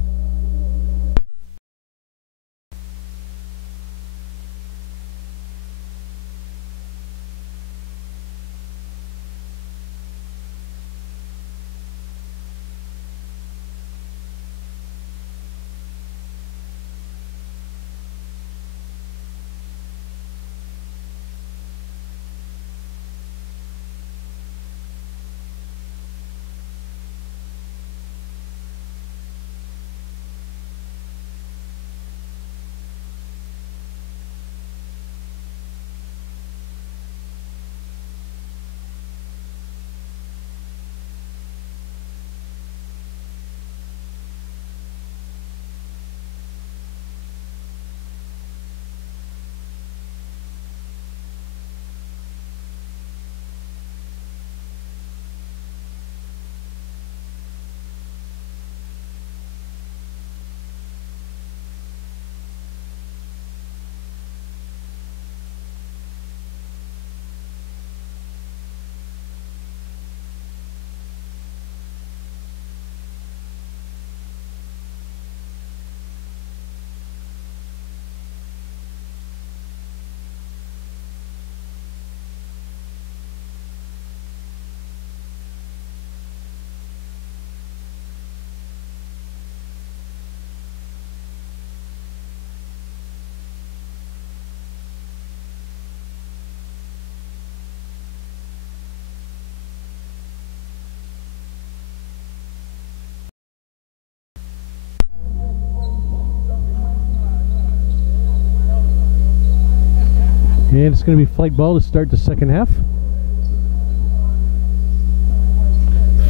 And it's going to be Flight ball to start the second half.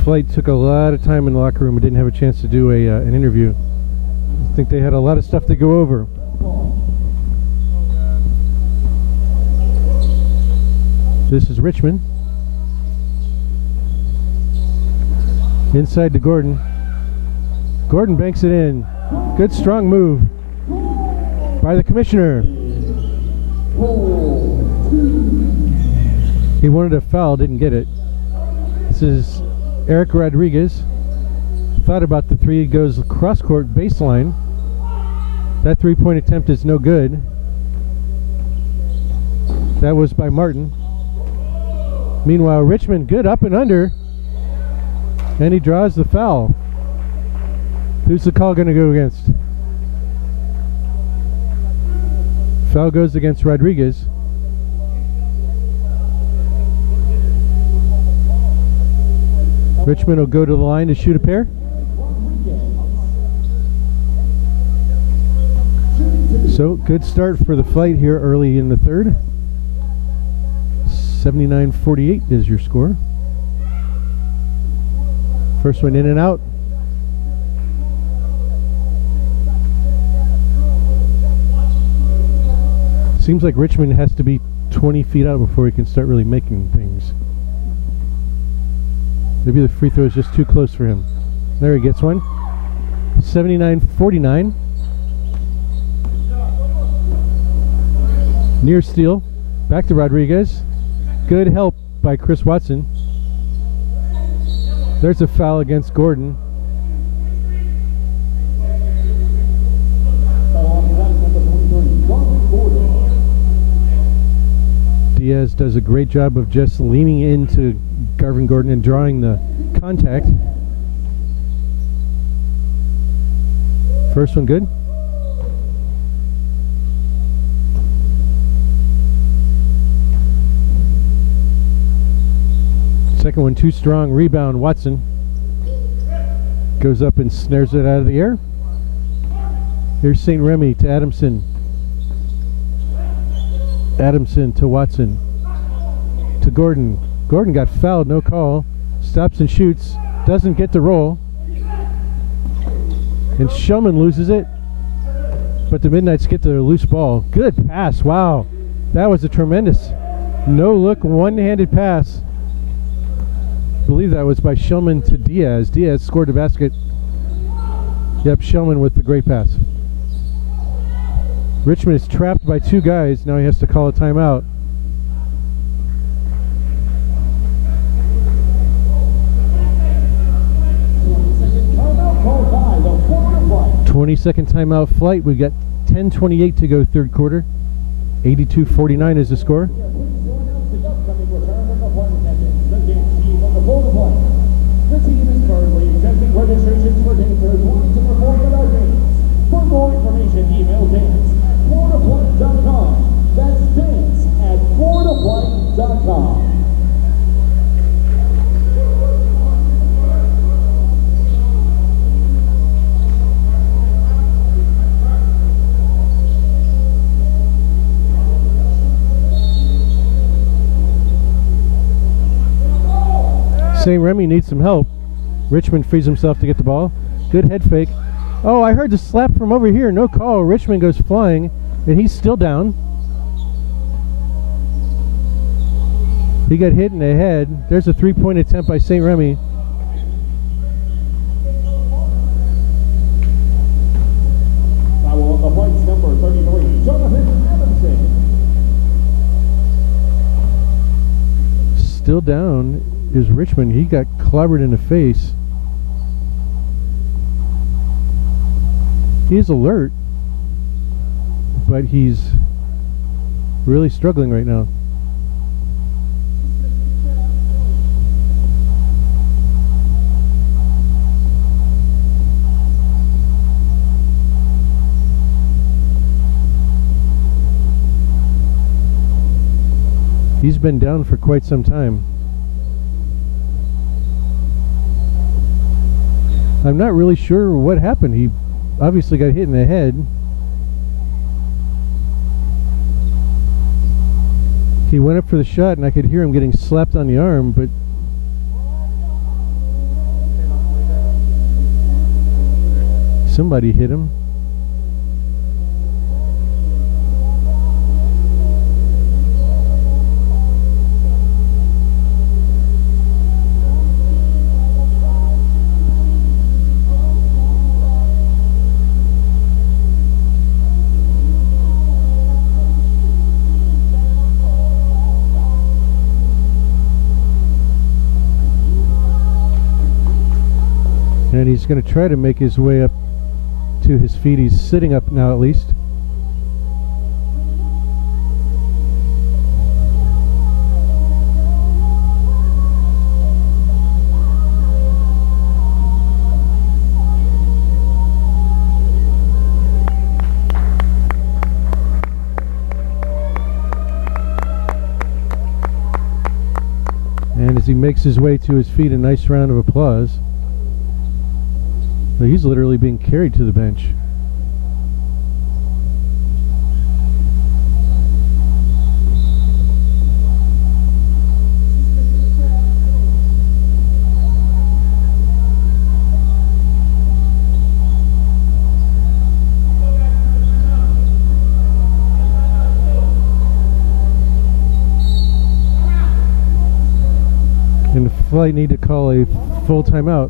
Flight took a lot of time in the locker room and didn't have a chance to do an interview. I think they had a lot of stuff to go over. This is Richmond. Inside to Gordon. Gordon banks it in. Good strong move by the commissioner. He wanted a foul, didn't get it. This is Eric Rodriguez. Thought about the three, goes cross court baseline. That 3-point attempt is no good. That was by Martin. Meanwhile, Richmond good up and under. And he draws the foul. Who's the call going to go against? Foul goes against Rodriguez. Richmond will go to the line to shoot a pair. So, good start for the fight here early in the third. 79-48 is your score. First one in and out. Seems like Richmond has to be 20 feet out before he can start really making things. Maybe the free throw is just too close for him. There he gets one. 79-49. Near steal. Back to Rodriguez. Good help by Chris Watson. There's a foul against Gordon. Diaz does a great job of just leaning into Garvin Gordon and drawing the contact. First one good. Second one too strong. Rebound, Watson. Goes up and snares it out of the air. Here's St. Remy to Adamson. Adamson to Watson. To Gordon. Gordon got fouled, no call. Stops and shoots. Doesn't get to roll. And Shulman loses it. But the Midnights get the loose ball. Good pass, wow. That was a tremendous no-look, one-handed pass. I believe that was by Shulman to Diaz. Diaz scored the basket. Yep, Shulman with the great pass. Richmond is trapped by two guys. Now he has to call a timeout. - 20-second timeout flight. We got 10:28 to go third quarter. 82-49 is the score. The team is currently accepting registrations for dancers wanting to perform at our games. For more information, email dance@floridaplay.com. That's dance@floridaplay.com. St. Remy needs some help. Richmond frees himself to get the ball. Good head fake. Oh, I heard the slap from over here. No call. Richmond goes flying, and he's still down. He got hit in the head. There's a three-point attempt by St. Remy. Foul on the points, number 33, Jonathan Adamson. Still down is Richmond. He got clobbered in the face. He is alert, but he's really struggling right now. He's been down for quite some time. I'm not really sure what happened. He obviously got hit in the head. He went up for the shot and I could hear him getting slapped on the arm, but somebody hit him. going to try to make his way up to his feet. He's sitting up now at least. And as he makes his way to his feet, a nice round of applause. But he's literally being carried to the bench. And the flight need to call a full timeout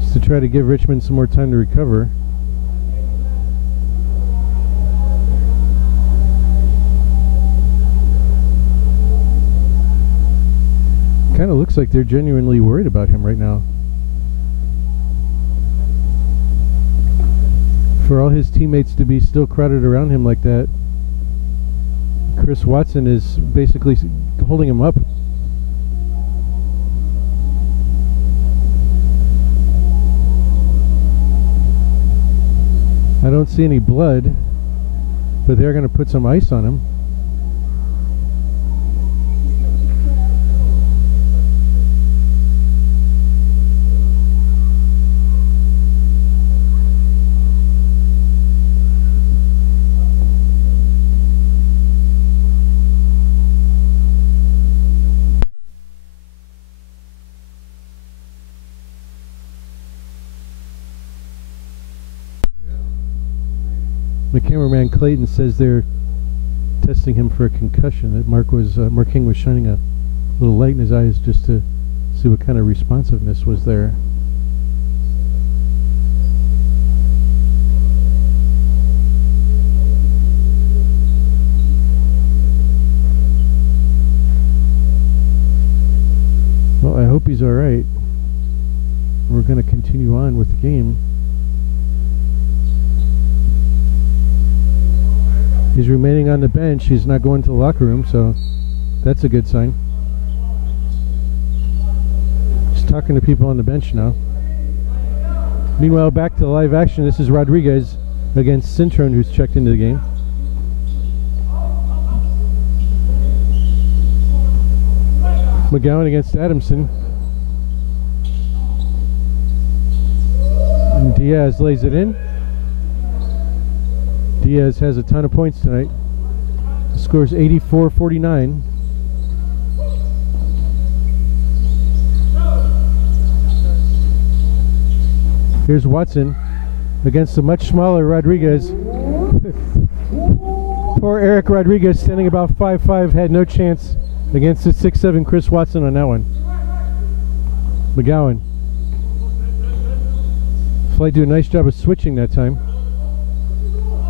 just to try to give Richmond some more time to recover. Kind of looks like they're genuinely worried about him right now. For all his teammates to be still crowded around him like that, Chris Watson is basically holding him up. I don't see any blood, but they're going to put some ice on him. The cameraman Clayton says they're testing him for a concussion. That Mark King was shining a little light in his eyes just to see what kind of responsiveness was there. Well, I hope he's all right. We're going to continue on with the game. He's remaining on the bench. He's not going to the locker room, so that's a good sign. He's talking to people on the bench now. Meanwhile, back to live action. This is Rodriguez against Cintron, who's checked into the game. McGowan against Adamson. And Diaz lays it in. Diaz has a ton of points tonight. The score's 84-49. Here's Watson against a much smaller Rodriguez. Poor Eric Rodriguez, standing about 5'5", had no chance against the 6'7" Chris Watson on that one. McGowan. Flight do a nice job of switching that time.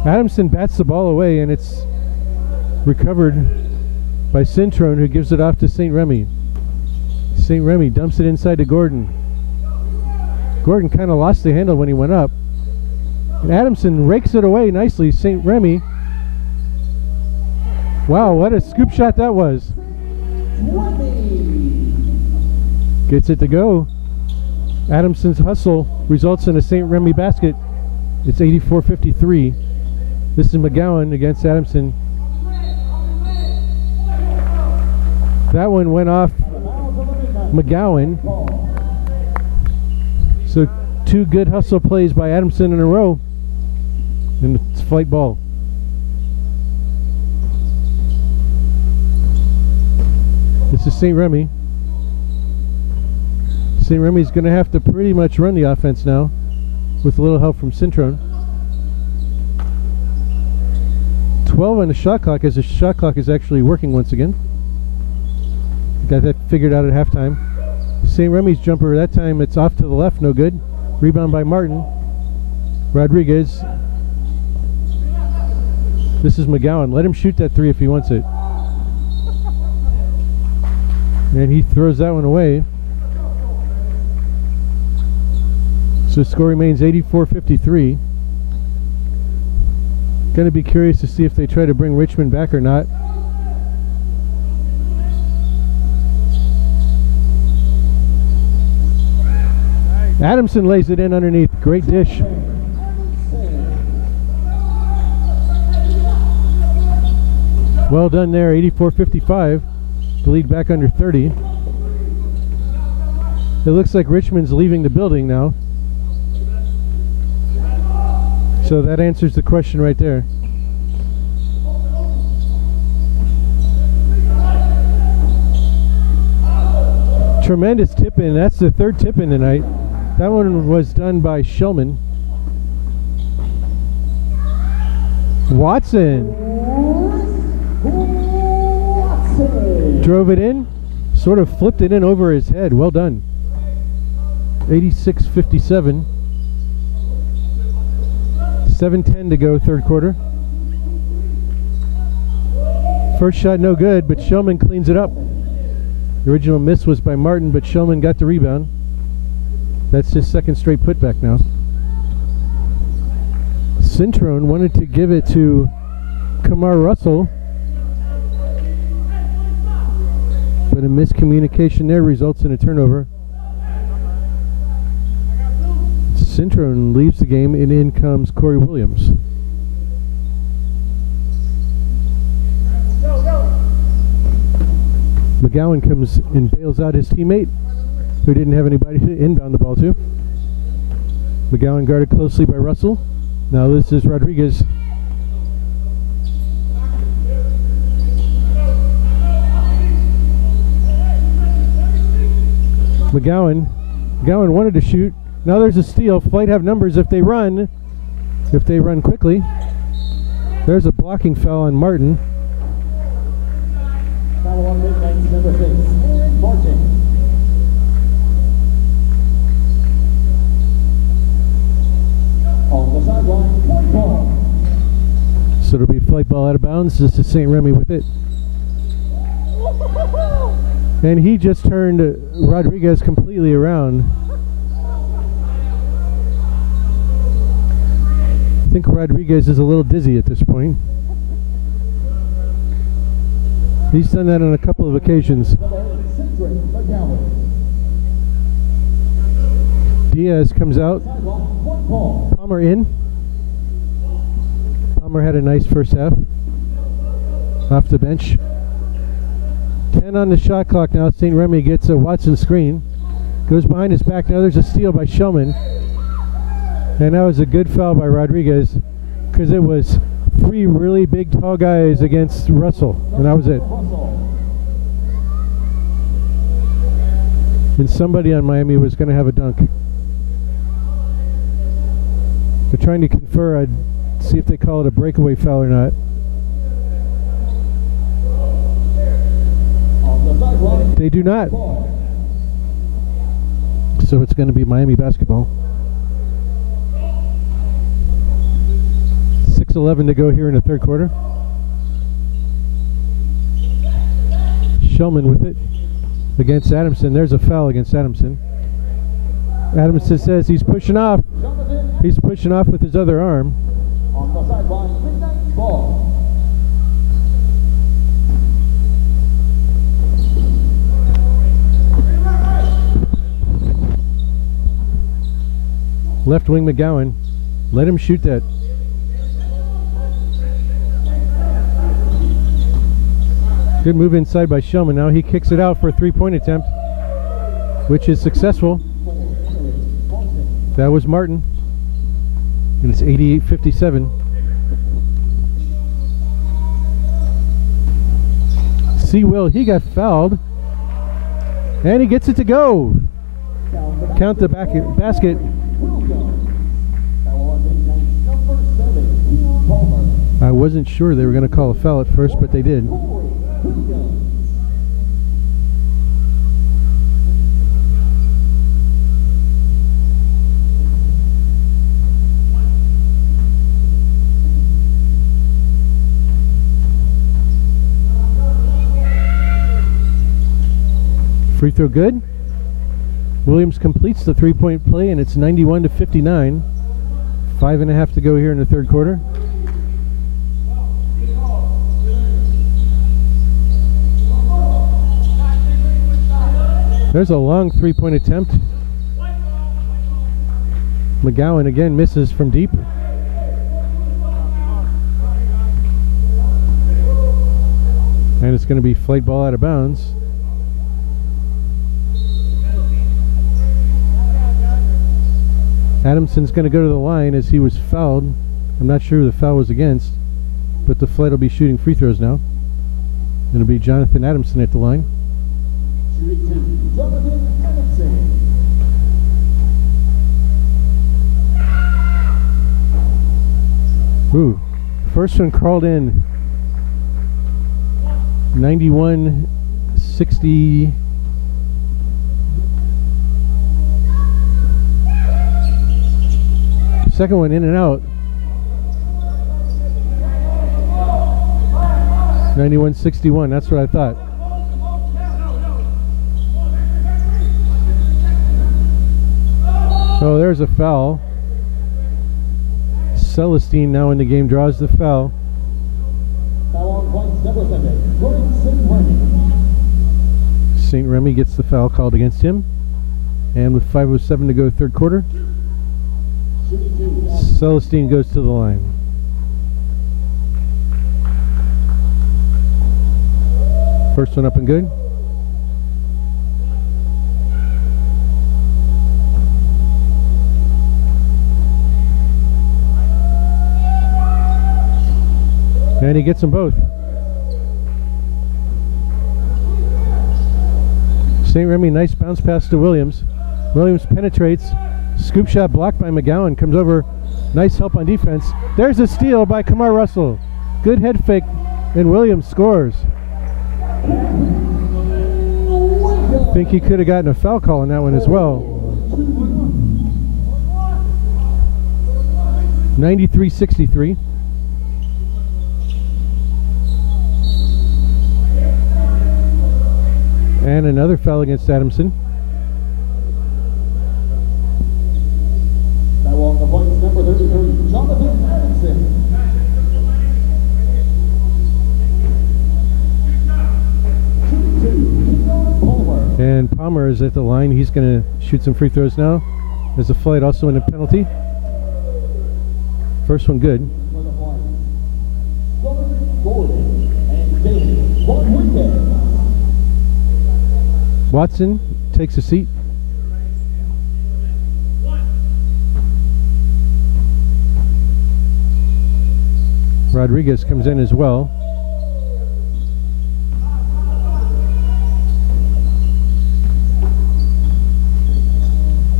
Adamson bats the ball away, and it's recovered by Cintron, who gives it off to St. Remy. St. Remy dumps it inside to Gordon. Gordon kind of lost the handle when he went up. And Adamson rakes it away nicely. St. Remy. Wow, what a scoop shot that was. Gets it to go. Adamson's hustle results in a St. Remy basket. It's 84-53. This is McGowan against Adamson. That one went off McGowan. So two good hustle plays by Adamson in a row. And it's flight ball. This is St. Remy. St. Remy's going to have to pretty much run the offense now with a little help from Cintron. 12 on the shot clock, as the shot clock is actually working once again. Got that figured out at halftime. St. Remy's jumper, that time it's off to the left, no good. Rebound by Martin. Rodriguez. This is McGowan. Let him shoot that three if he wants it. And he throws that one away. So score remains 84-53. Going to be curious to see if they try to bring Richmond back or not. Adamson lays it in underneath. Great dish. Well done there, 84-55. The lead back under 30. It looks like Richmond's leaving the building now. So that answers the question right there. Tremendous tip-in. That's the third tip-in tonight. That one was done by Shellman. Watson drove it in, sort of flipped it in over his head. Well done. 86-57. 7:10 to go, third quarter. First shot no good, but Shellman cleans it up. The original miss was by Martin, but Shellman got the rebound. That's his second straight putback now. Cintrone wanted to give it to Kamar Russell, but a miscommunication there results in a turnover. Cintrone leaves the game, and in comes Corey Williams. McGowan comes and bails out his teammate, who didn't have anybody to inbound the ball to. McGowan guarded closely by Russell. Now this is Rodriguez. McGowan wanted to shoot. Now there's a steal. Flight have numbers if they run quickly. There's a blocking foul on Martin. Foul on Midnites, number 6, Aaron Martin. On the sideline, point ball. So it'll be flight ball out of bounds. This is St. Remy with it. And he just turned Rodriguez completely around. I think Rodriguez is a little dizzy at this point. He's done that on a couple of occasions. Diaz comes out. Palmer in. Palmer had a nice first half. Off the bench. 10 on the shot clock now. St. Remy gets a Watson screen. Goes behind his back. Now there's a steal by Shellman. And that was a good foul by Rodriguez, because it was 3 really big tall guys against Russell, and that was it. And somebody on Miami was going to have a dunk. They're trying to confer. I'd see if they call it a breakaway foul or not. They do not. So it's going to be Miami basketball. 6:11 to go here in the third quarter. Shellman with it against Adamson. There's a foul against Adamson. Adamson says he's pushing off. He's pushing off with his other arm. On the sideline, Midnites ball. Left wing McGowan. Let him shoot that. Good move inside by Shellman. Now he kicks it out for a three-point attempt, which is successful. That was Martin. And it's 88-57. Will, he got fouled. And he gets it to go. Count the basket. I wasn't sure they were going to call a foul at first, but they did. Free throw good. Williams completes the three-point play, and it's 91-59. 5.5 to go here in the third quarter. There's a long three-point attempt. McGowan again misses from deep. And it's going to be flight ball out of bounds. Adamson's going to go to the line as he was fouled. I'm not sure who the foul was against, but the flight will be shooting free throws now. It'll be Jonathan Adamson at the line. Jonathan Adamson. Ooh, first one crawled in 91-60. Second one in and out. 91-61, that's what I thought. Oh, there's a foul. Celestine now in the game draws the foul. Foul on points number 7, Gordon St. Remy. St. Remy gets the foul called against him. And with 5:07 to go third quarter, Celestine goes to the line. First one up and good. And he gets them both. St. Remy, nice bounce pass to Williams. Williams penetrates. Scoop shot blocked by McGowan. Comes over. Nice help on defense. There's a steal by Kamar Russell. Good head fake. And Williams scores. I think he could have gotten a foul call on that one as well. 93-63. And another foul against Adamson. Foul on the points number 33, Jonathan Adamson. And Palmer is at the line. He's going to shoot some free throws now. There's a flight also in a penalty. First one good. Gordon and David Rodriguez. Watson takes a seat. Rodriguez comes in as well.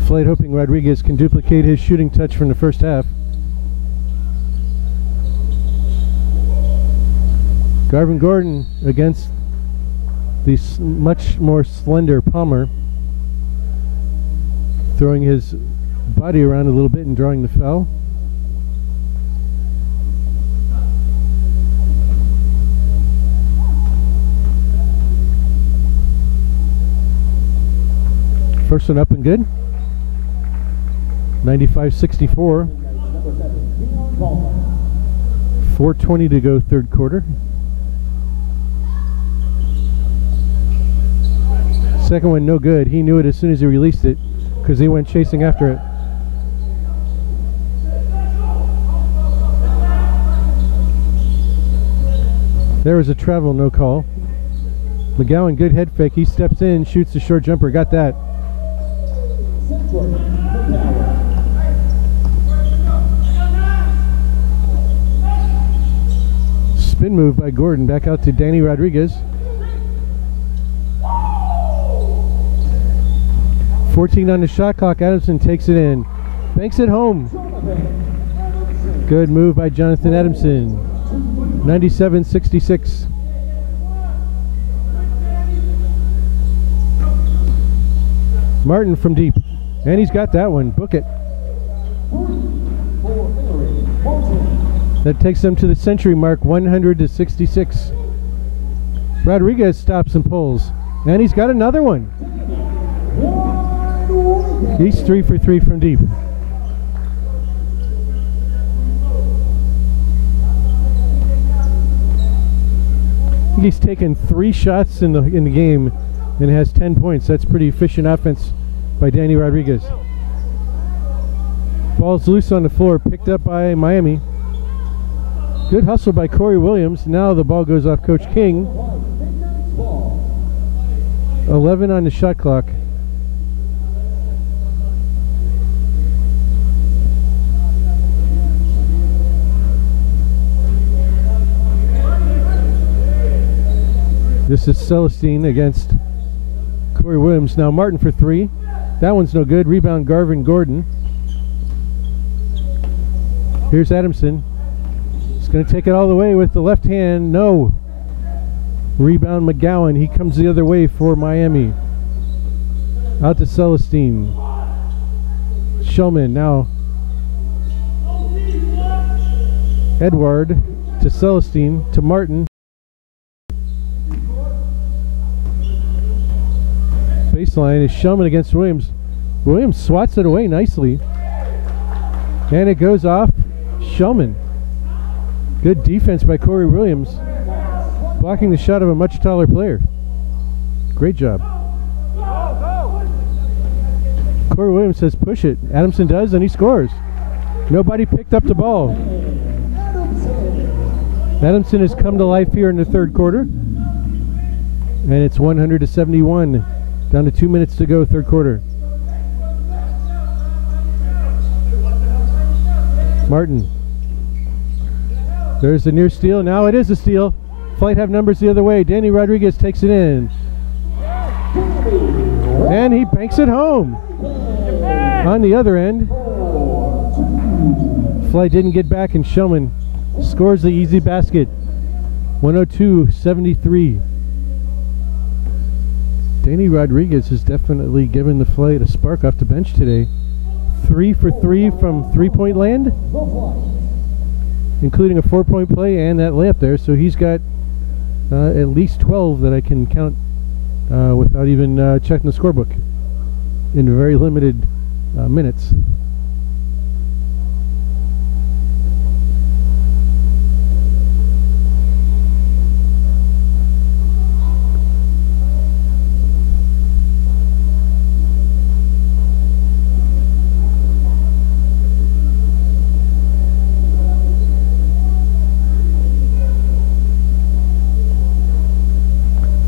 Flight hoping Rodriguez can duplicate his shooting touch from the first half. Garvin Gordon against the much more slender Palmer, throwing his body around a little bit and drawing the foul. First one up and good. 95-64. 4:20 to go third quarter. Second one no good. He knew it as soon as he released it because he went chasing after it. There was a travel, no call. McGowan, good head fake. He steps in, shoots the short jumper. Got that. Spin move by Gordon. Back out to Danny Rodriguez. 14 on the shot clock. Adamson takes it in. Banks it home. Good move by Jonathan Adamson. 97-66. Martin from deep. And he's got that one. Book it. That takes them to the century mark, 100-66. Rodriguez stops and pulls. And he's got another one. He's 3 for 3 from deep. He's taken 3 shots in the game and has 10 points. That's pretty efficient offense by Danny Rodriguez. Ball's loose on the floor, picked up by Miami. Good hustle by Corey Williams. Now the ball goes off Coach King. 11 on the shot clock. This is Celestine against Corey Williams. Now Martin for 3. That one's no good. Rebound Garvin Gordon. Here's Adamson. He's going to take it all the way with the left hand. No. Rebound McGowan. He comes the other way for Miami. Out to Celestine. Shulman now. Edward to Celestine to Martin. Baseline is Shulman against Williams. Williams swats it away nicely. And it goes off Shulman. Good defense by Corey Williams. Blocking the shot of a much taller player. Great job. Corey Williams says push it. Adamson does and he scores. Nobody picked up the ball. Adamson has come to life here in the third quarter. And it's 100-71. Down to 2 minutes to go, third quarter. Martin. There's the near steal. Now it is a steal. Flight have numbers the other way. Danny Rodriguez takes it in. And he banks it home. On the other end. Flight didn't get back and Shulman scores the easy basket. 102-73. Danny Rodriguez has definitely given the Flight a spark off the bench today. 3 for 3 from three-point land, including a 4-point play and that layup there. So he's got at least 12 that I can count without even checking the scorebook in very limited minutes.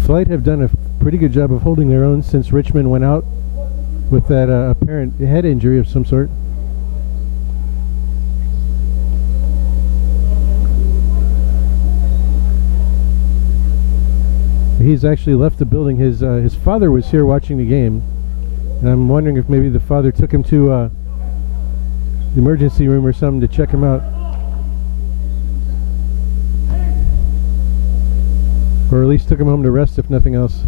Flight have done a pretty good job of holding their own since Richmond went out with that apparent head injury of some sort. He's actually left the building. His father was here watching the game, and I'm wondering if maybe the father took him to the emergency room or something to check him out. Or at least took him home to rest, if nothing else.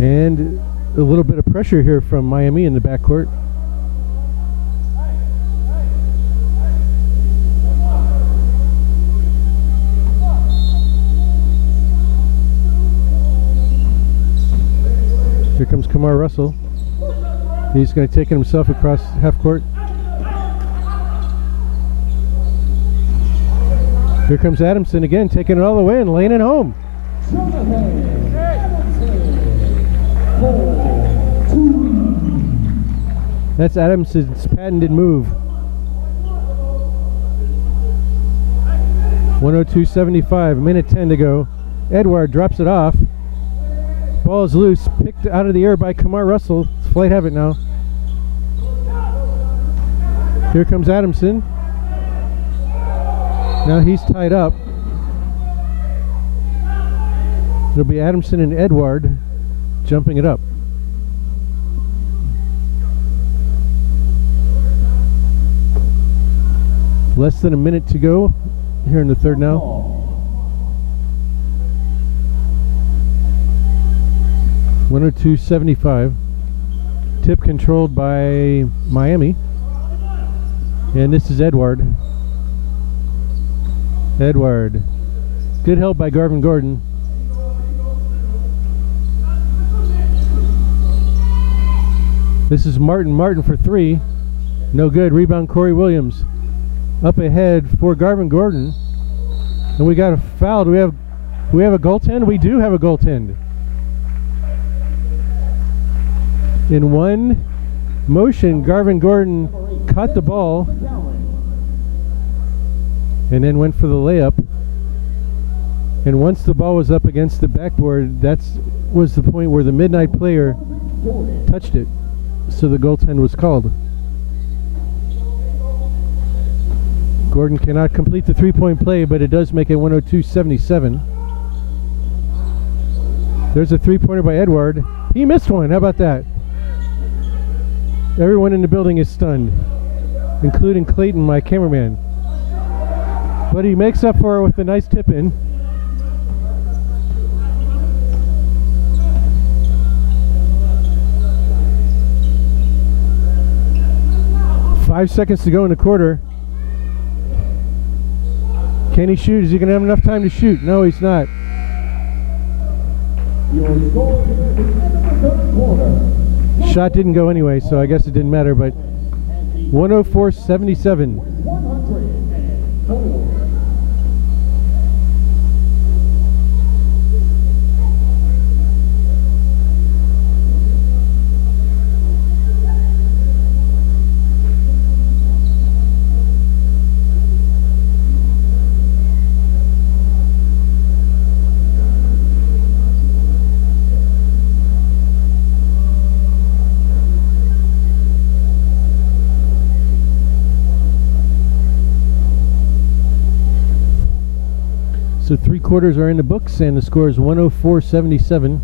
And a little bit of pressure here from Miami in the backcourt. Here comes Kamar Russell. He's going to take it himself across half court. Here comes Adamson again, taking it all the way and laying it home. That's Adamson's patented move. 102-75, minute 10 to go. Edward drops it off. Ball is loose, picked out of the air by Kamar Russell. Flight have it now. Here comes Adamson. Now he's tied up. It'll be Adamson and Edward jumping it up. Less than a minute to go here in the third now. (102-75). Tip controlled by Miami. And this is Edward. Edward. Good help by Garvin Gordon. This is Martin for three. No good. Rebound Corey Williams. Up ahead for Garvin Gordon. And we got a foul. Do we have a goaltend? We do have a goaltend. In one motion, Garvin Gordon caught the ball and then went for the layup. And once the ball was up against the backboard, that was the point where the Midnight player touched it. So the goaltend was called. Gordon cannot complete the three-point play, but it does make it 102-77. There's a three-pointer by Edward. He missed one. How about that? Everyone in the building is stunned, including Clayton, my cameraman. But he makes up for it with a nice tip-in. Five seconds to go in the quarter. Can he shoot? Is he going to have enough time to shoot? No, he's not. Shot didn't go anyway, so I guess it didn't matter, but 104-77. 104. So 3 quarters are in the books, and the score is 104-77.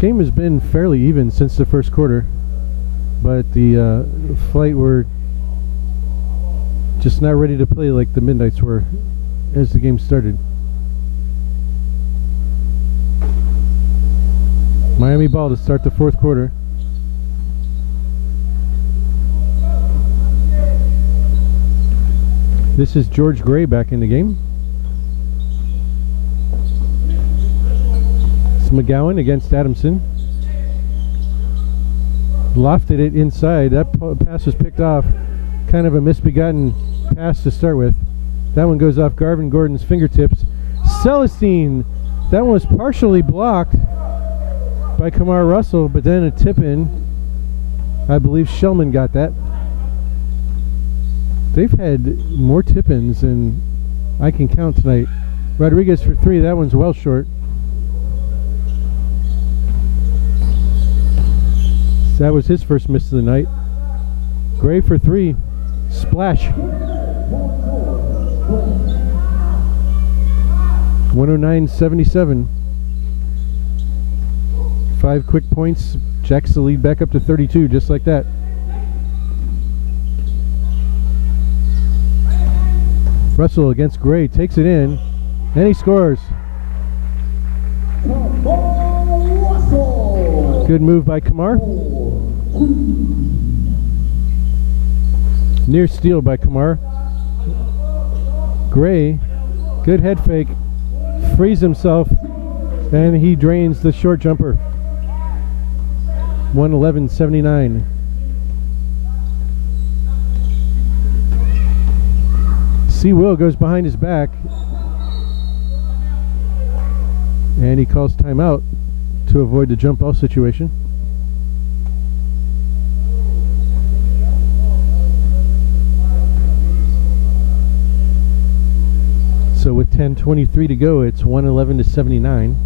Game has been fairly even since the first quarter, but the Flight were just not ready to play like the Midnights were as the game started. Miami ball to start the fourth quarter. This is George Gray back in the game. McGowan against Adamson. Lofted it inside. That pass was picked off. Kind of a misbegotten pass to start with. That one goes off Garvin Gordon's fingertips. Celestine. That one was partially blocked by Kamar Russell, but then a tip in. I believe Shellman got that. They've had more tip-ins than I can count tonight. Rodriguez for 3. That one's well short. That was his first miss of the night. Gray for 3. Splash. 109-77. 5 quick points. Jacks the lead back up to 32, just like that. Russell against Gray, takes it in, and he scores. Good move by Kamar. Near steal by Kamar. Gray, good head fake, frees himself, and he drains the short jumper. 111-79. C. Will goes behind his back, and he calls timeout to avoid the jump off situation. So with 10:23 to go, it's 111-79.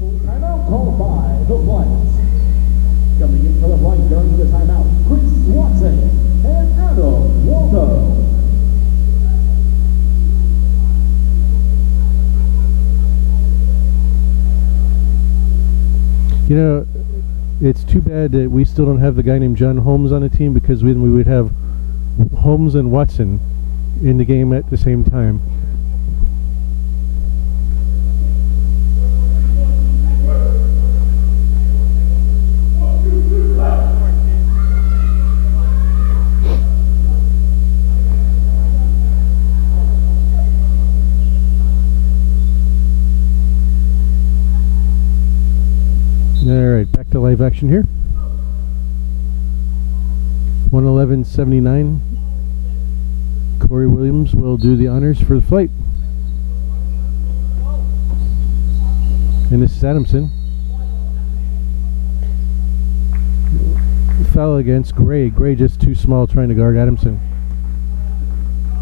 Timeout called by the Flights. Coming in for the Flights during the timeout, Chris Watson and Adam Waldo. You know, It's too bad that we still don't have the guy named John Holmes on the team, because then we would have Holmes and Watson in the game at the same time. Alright, back to live action here. 111.79. Corey Williams will do the honors for the flight. And this is Adamson. Foul against Gray. Gray just too small trying to guard Adamson.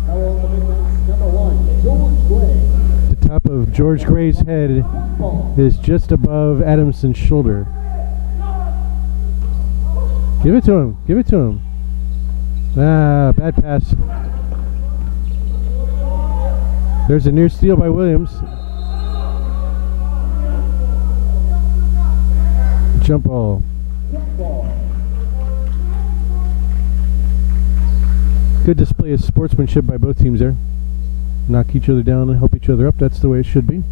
Number 1, George Gray. The top of George Gray's head is just above Adamson's shoulder. Give it to him. Give it to him. Ah, bad pass. There's a near steal by Williams. Jump ball. Good display of sportsmanship by both teams there. Knock each other down and help each other up. That's the way it should be.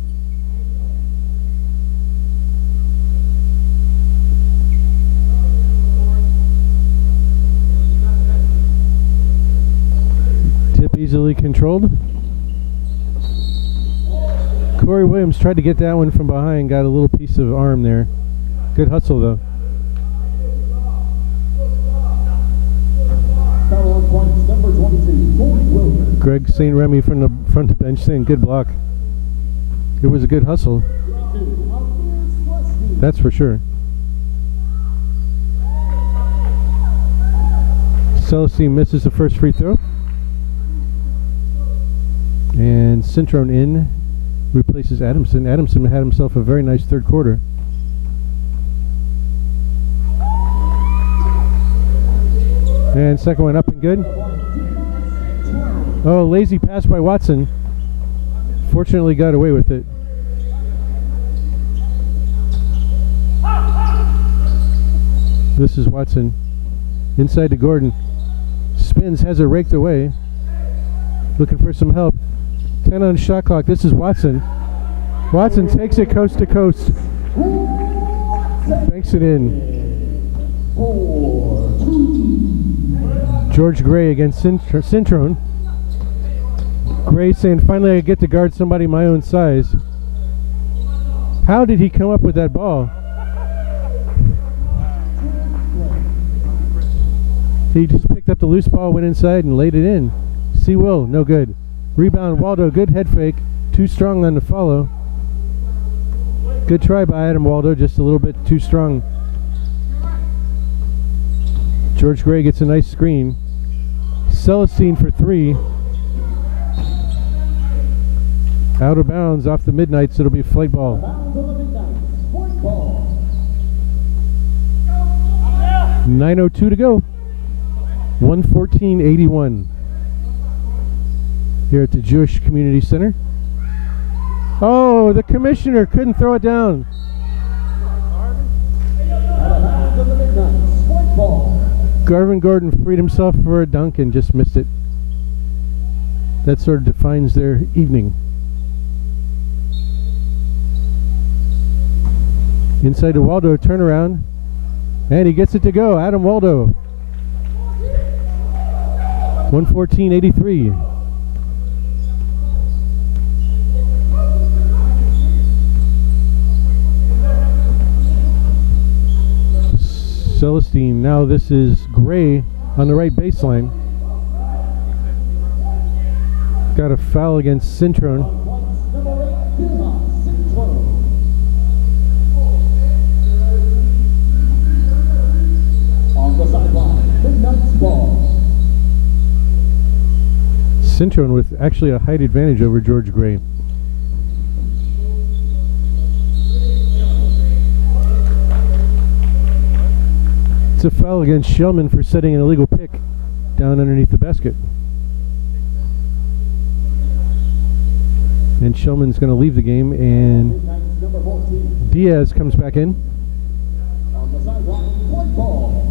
Tip easily controlled. Corey Williams tried to get that one from behind, got a little piece of arm there. Good hustle though. Foul on points, number 22, Corey Williams. Greg St. Remy from the front of the bench saying good block. It was a good hustle. That's for sure. Celestine misses the first free throw. And Cintron in replaces Adamson. Adamson had himself a very nice third quarter. And second one up and good. Oh, lazy pass by Watson. Fortunately got away with it. This is Watson. Inside to Gordon. Spins, has it raked away. Looking for some help. 10 on the shot clock. This is Watson. Watson takes it coast to coast. Banks it in. 4-2. George Gray against Cintron. Gray saying, finally I get to guard somebody my own size. How did he come up with that ball? He just picked up the loose ball, went inside and laid it in. See Will, no good. Rebound Waldo, good head fake. Too strong on the follow. Good try by Adam Waldo, just a little bit too strong. George Gray gets a nice screen. Celestine for three. Out of bounds off the Midnites. It'll be flight ball. 9:02 to go. 114.81 here at the Jewish Community Center. Oh, the commissioner couldn't throw it down. Garvin Gordon freed himself for a dunk and just missed it. That sort of defines their evening. Inside to Waldo, turnaround. And he gets it to go. Adam Waldo. 114.83. Celestine. Now this is Gray on the right baseline. Got a foul against Cintron. On the sideline, Midnites ball. Cintron with actually a height advantage over George Gray. It's a foul against Shellman for setting an illegal pick down underneath the basket. And Shellman's going to leave the game, and Diaz comes back in. On the sideline, ball.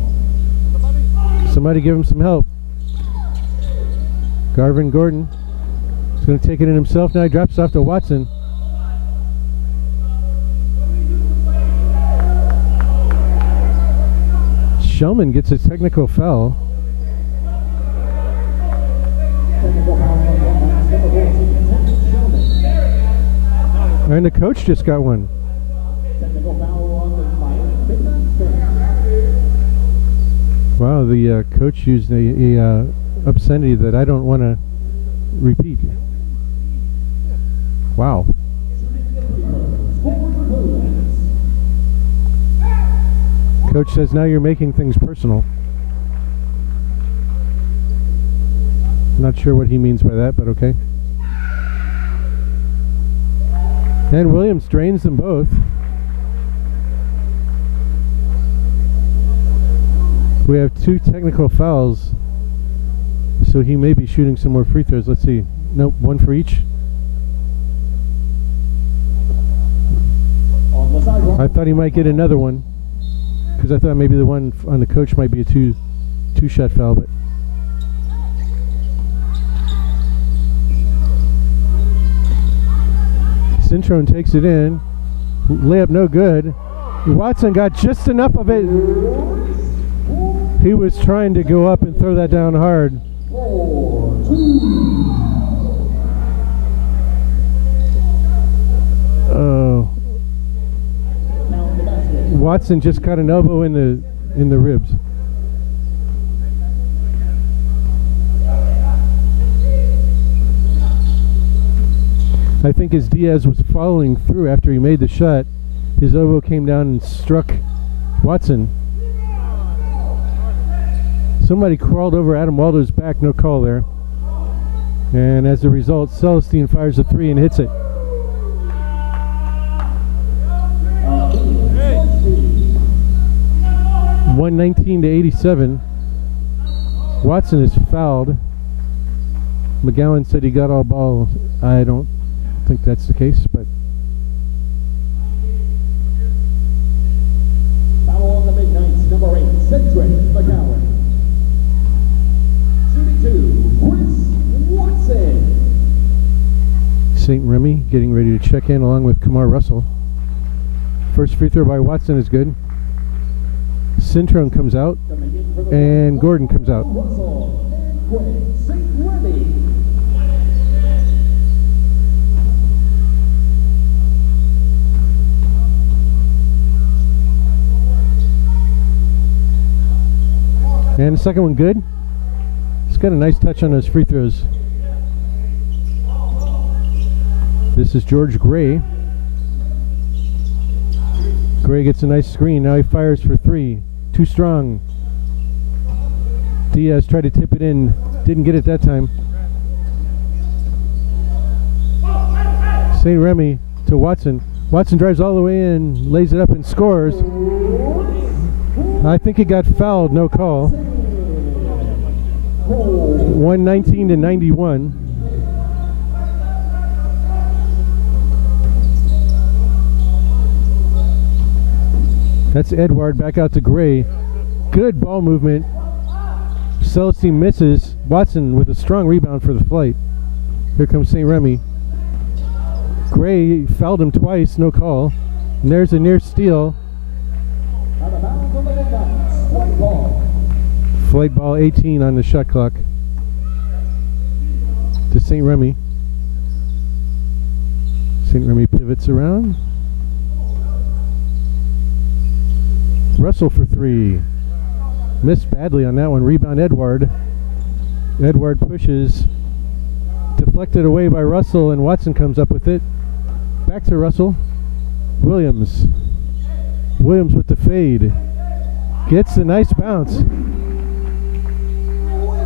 Somebody give him some help. Garvin Gordon is going to take it in himself. Now he drops off to Watson. Shellman gets a technical foul. And the coach just got one. Wow, the coach used a obscenity that I don't want to repeat. Wow. Coach says now you're making things personal. Not sure what he means by that, but okay. And Williams drains them both. We have 2 technical fouls, so he may be shooting some more free throws. Let's see. Nope, 1 for each. I thought he might get another one, because I thought maybe the one on the coach might be a two-shot foul, but Cintrone takes it in. Layup no good. Watson got just enough of it. He was trying to go up and throw that down hard. Oh. Watson just got an elbow in the ribs. I think as Diaz was following through after he made the shot, his elbow came down and struck Watson. Somebody crawled over Adam Waldo's back, no call there. And as a result, Celestine fires a 3 and hits it. Hey. 119-87. Watson is fouled. McGowan said he got all ball. I don't think that's the case, but foul on the Midnites, number 8, Cedric McGowan. Shooting 2, Chris Watson. St. Remy getting ready to check in along with Kamar Russell. First free throw by Watson is good. Cintrone comes out, and Gordon comes out. Russell and St. Remy. And the second one good. He's got a nice touch on those free throws. This is George Gray. Gray gets a nice screen. Now he fires for 3. Too strong. Diaz tried to tip it in. Didn't get it that time. St. Remy to Watson. Watson drives all the way in, lays it up and scores. I think he got fouled, no call. 119-91. That's Edward back out to Gray. Good ball movement. Celestine misses. Watson with a strong rebound for the flight. Here comes St. Remy. Gray fouled him twice, no call. And there's a near steal. Flight ball 18 on the shot clock to St. Remy. St. Remy pivots around. Russell for 3. Missed badly on that one. Rebound Edward. Edward pushes. Deflected away by Russell, and Watson comes up with it. Back to Russell. Williams. Williams with the fade. Gets a nice bounce.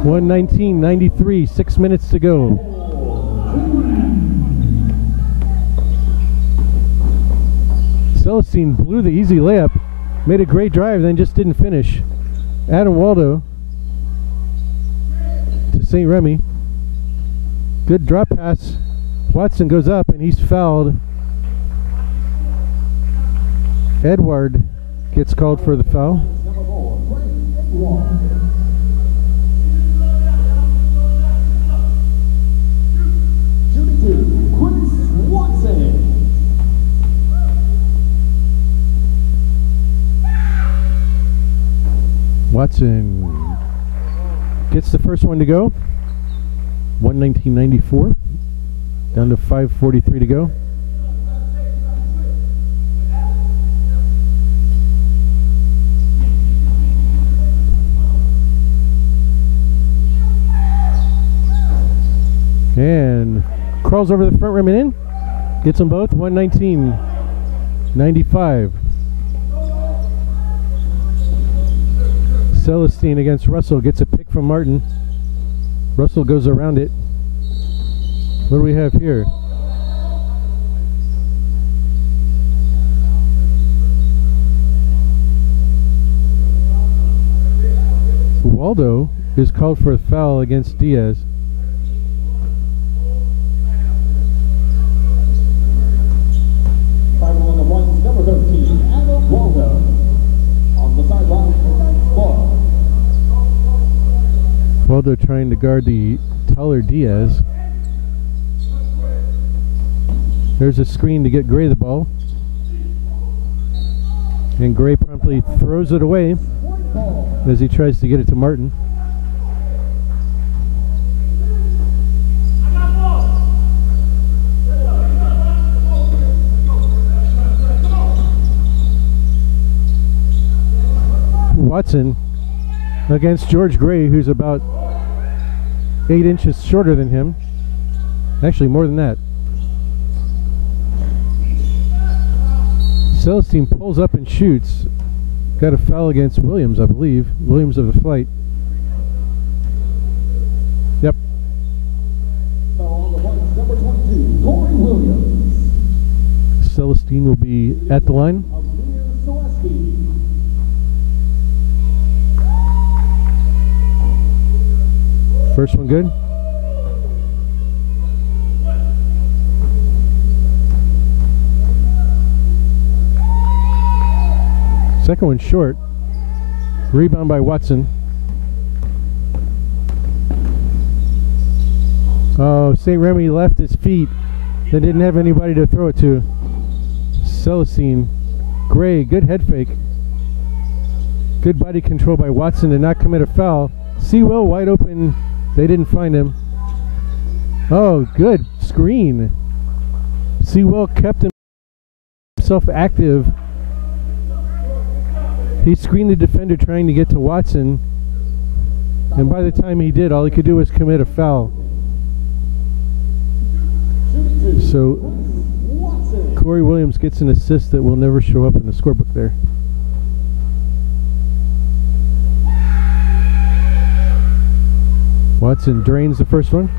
119-93. 6 minutes to go. Celestine blew the easy layup. Made a great drive, then just didn't finish. Adam Waldo to St. Remy. Good drop pass. Watson goes up and he's fouled. Edward gets called for the foul. Watson gets the first one to go. 119.94. Down to 5:43 to go. And crawls over the front rim and in. Gets them both. 119.95. Celestine against Russell, gets a pick from Martin. Russell goes around it. What do we have here? Waldo is called for a foul against Diaz. Final on the points, number 13, Adam Waldo. On the sideline for ball. Waldo trying to guard the taller Diaz. There's a screen to get Gray the ball. And Gray promptly throws it away as he tries to get it to Martin. Watson against George Gray, who's about 8 inches shorter than him. Actually, more than that. Celestine pulls up and shoots. Got a foul against Williams, I believe. Williams of the flight. Yep. On the points, number 22, Corey Williams. Celestine will be at the line. First one good. Second one short. Rebound by Watson. Oh, St. Remy left his feet. They didn't have anybody to throw it to. Celestine. Gray, good head fake. Good body control by Watson to not commit a foul. Sewell wide open. They didn't find him. Oh, good screen. Sewell kept himself active. He screened the defender trying to get to Watson. And by the time he did, all he could do was commit a foul. So Corey Williams gets an assist that will never show up in the scorebook there. Watson drains the first one.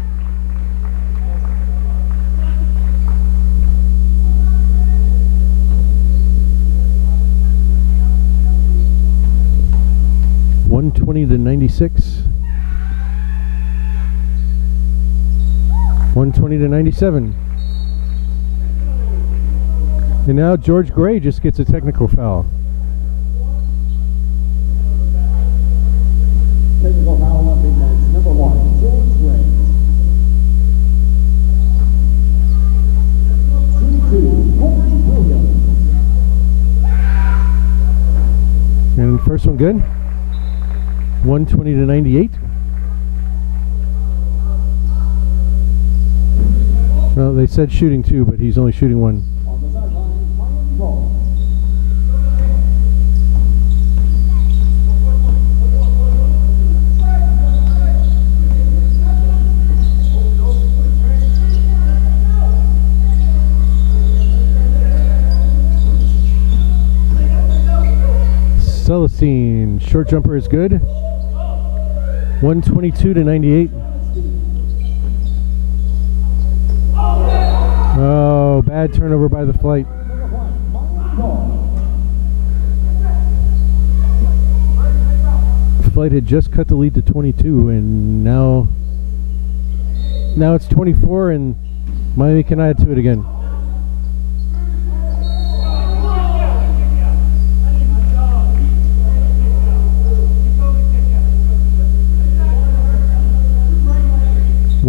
$120 to 96. 120 to 97. And now George Gray just gets a technical foul. Technical foul on Midnites, number 1, George Gray. 22, Corey Williams. And first one good. 120 to 98. Well, they said shooting 2, but he's only shooting 1. On the sideline, Miami ball. Celestine, short jumper is good. 122 to 98. Oh, bad turnover by the flight. Flight had just cut the lead to 22, and now it's 24, and Miami can add to it again.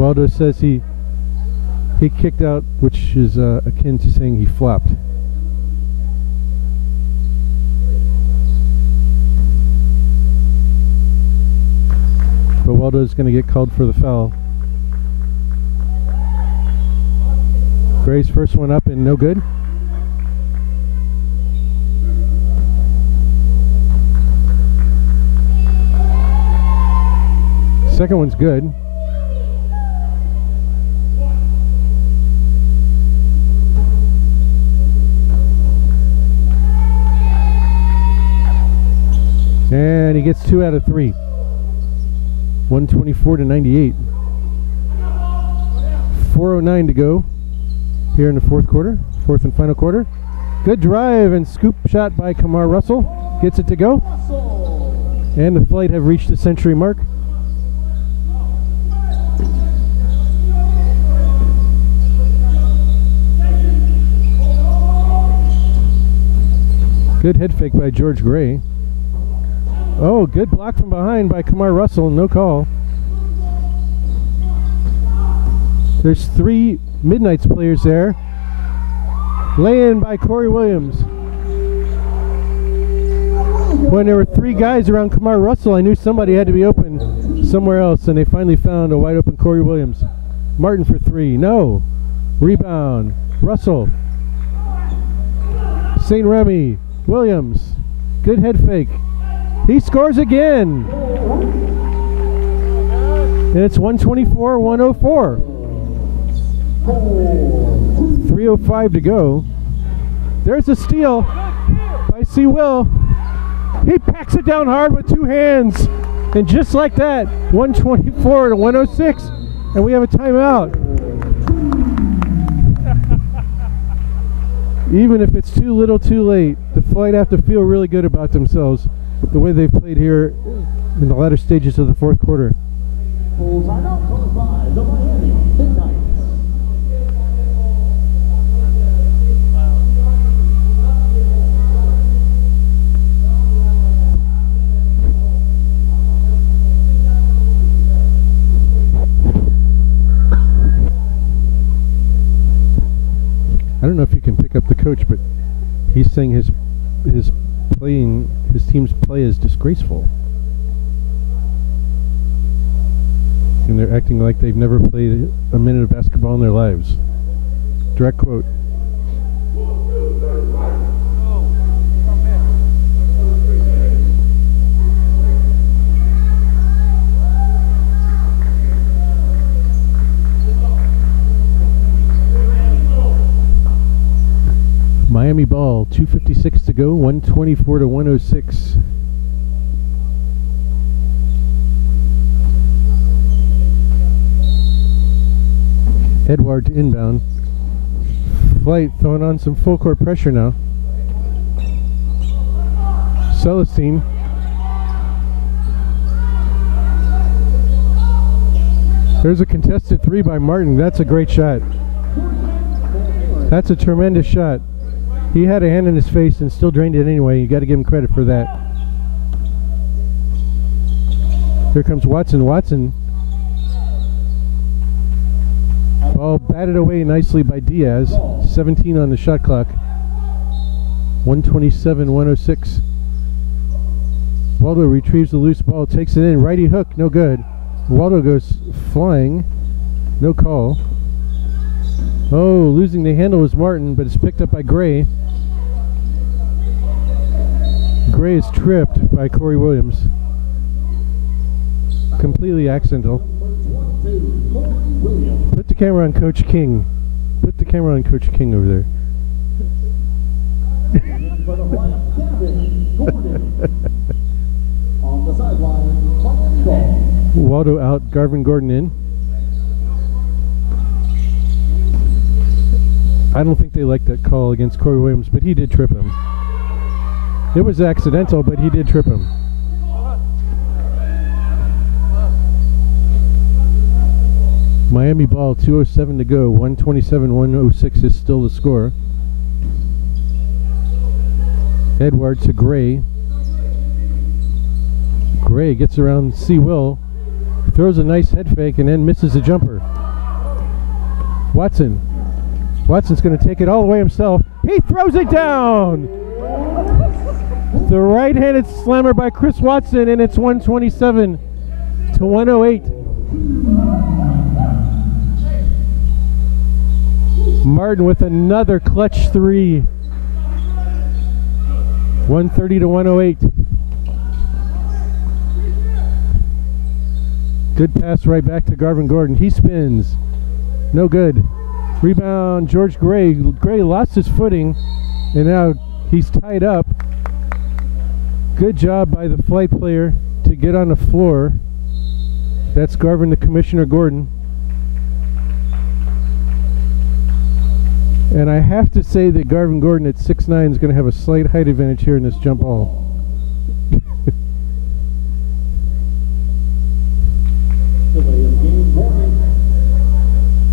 Waldo says he kicked out, which is akin to saying he flopped. But Waldo's going to get called for the foul. Gray's first one up and no good. Second one's good. And he gets 2 out of 3. 124 to 98. 4:09 to go here in the fourth and final quarter. Good drive and scoop shot by Kamar Russell. Gets it to go. And the Flight have reached the century mark. Good head fake by George Gray. Oh, good block from behind by Kamar Russell. No call. There's 3 Midnites players there. Lay-in by Corey Williams. When there were 3 guys around Kamar Russell, I knew somebody had to be open somewhere else, and they finally found a wide open Corey Williams. Martin for 3. No. Rebound. Russell. St. Remy. Williams. Good head fake. He scores again. And it's 124-104. 3:05 to go. There's a steal by C. Will. He packs it down hard with 2 hands. And just like that, 124 to 106. And we have a timeout. Even if it's too little too late, the Flight have to feel really good about themselves, the way they've played here in the latter stages of the fourth quarter. Full timeout called by the Miami Midnites. I don't know if you can pick up the coach, but he's saying his team's play is disgraceful. And they're acting like they've never played a minute of basketball in their lives. Direct quote. Miami ball, 2:56 to go, 124 to 106. Edward to inbound. Flight throwing on some full court pressure now. Celestine. There's a contested 3 by Martin. That's a great shot. That's a tremendous shot. He had a hand in his face and still drained it anyway. You got to give him credit for that. Here comes Watson. Watson. Ball batted away nicely by Diaz. 17 on the shot clock. 127-106. Waldo retrieves the loose ball, takes it in. Righty hook, no good. Waldo goes flying. No call. Oh, losing the handle was Martin, but it's picked up by Gray. Gray is tripped by Corey Williams. Completely accidental. Put the camera on Coach King. Put the camera on Coach King over there. Waldo out, Garvin Gordon in. I don't think they like that call against Corey Williams, but he did trip him. It was accidental, but he did trip him. Miami ball, 2:07 to go, 127-106 is still the score. Edward to Gray. Gray gets around C. Will. Throws a nice head fake and then misses a jumper. Watson's going to take it all the way himself. He throws it down! The right-handed slammer by Chris Watson, and it's 127 to 108. Martin with another clutch three. 130 to 108. Good pass right back to Garvin Gordon. He spins. No good. Rebound, George Gray. Gray lost his footing, and now he's tied up. Good job by the flight player to get on the floor. That's Garvin the Commissioner Gordon. And I have to say that Garvin Gordon at 6'9" is going to have a slight height advantage here in this jump ball. Delay of game warning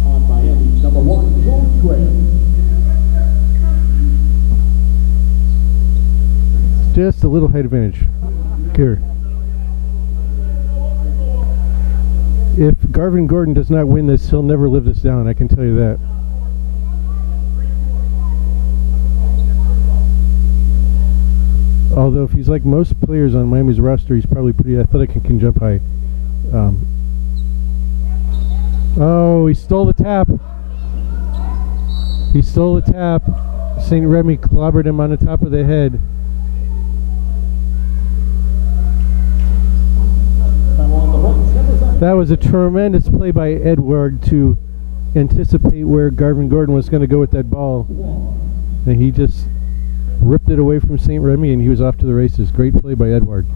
on Miami's number 1, George Gray. Just a little height advantage here. If Garvin Gordon does not win this, he'll never live this down, I can tell you that. Although if he's like most players on Miami's roster, he's probably pretty athletic and can jump high. Oh, he stole the tap. He stole the tap. St. Remy clobbered him on the top of the head. That was a tremendous play by Edward to anticipate where Garvin Gordon was going to go with that ball. And he just ripped it away from St. Remy, and he was off to the races. Great play by Edward.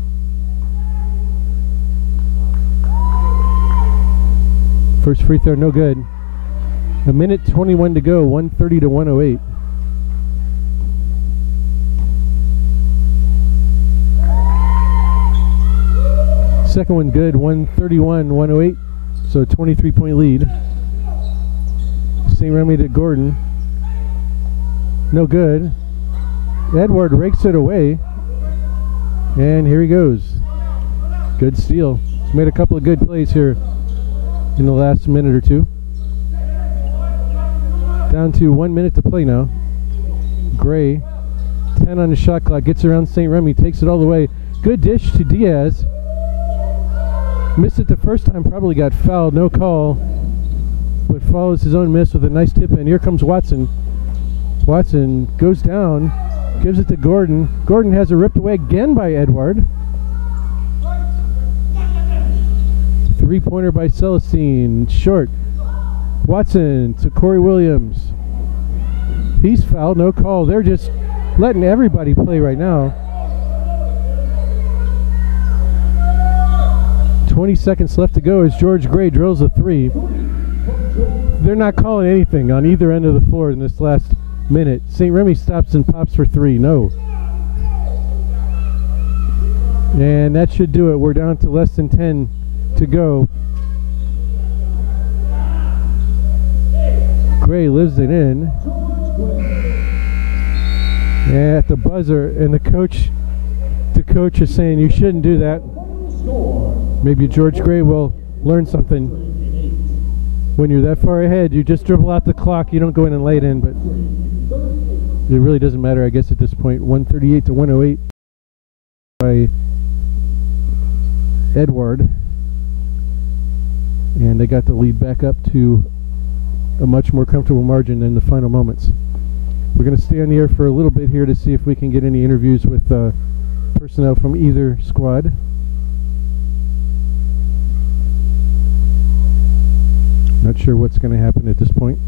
First free throw, no good. A minute 21 to go, 130 to 108. Second one good, 131, 108. So a 23-point lead. St. Remy to Gordon. No good. Edward rakes it away. And here he goes. Good steal. He's made a couple of good plays here in the last minute or two. Down to 1 minute to play now. Gray, 10 on the shot clock, gets around St. Remy, takes it all the way. Good dish to Diaz. Missed it the first time, probably got fouled, no call. But follows his own miss with a nice tip in. Here comes Watson. Watson goes down, gives it to Gordon. Gordon has it ripped away again by Edward. Three-pointer by Celestine, short. Watson to Corey Williams. He's fouled, no call. They're just letting everybody play right now. 20 seconds left to go as George Gray drills a three. They're not calling anything on either end of the floor in this last minute. St. Remy stops and pops for three, no. And that should do it. We're down to less than 10 to go. Gray lives it in. At the buzzer, and the coach is saying you shouldn't do that. Maybe George Gray will learn something. When you're that far ahead, you just dribble out the clock. You don't go in and lay it in, but it really doesn't matter, I guess, at this point. 138 to 108 by Edward. And they got the lead back up to a much more comfortable margin in the final moments. We're going to stay on the air for a little bit here to see if we can get any interviews with personnel from either squad. Not sure what's going to happen at this point.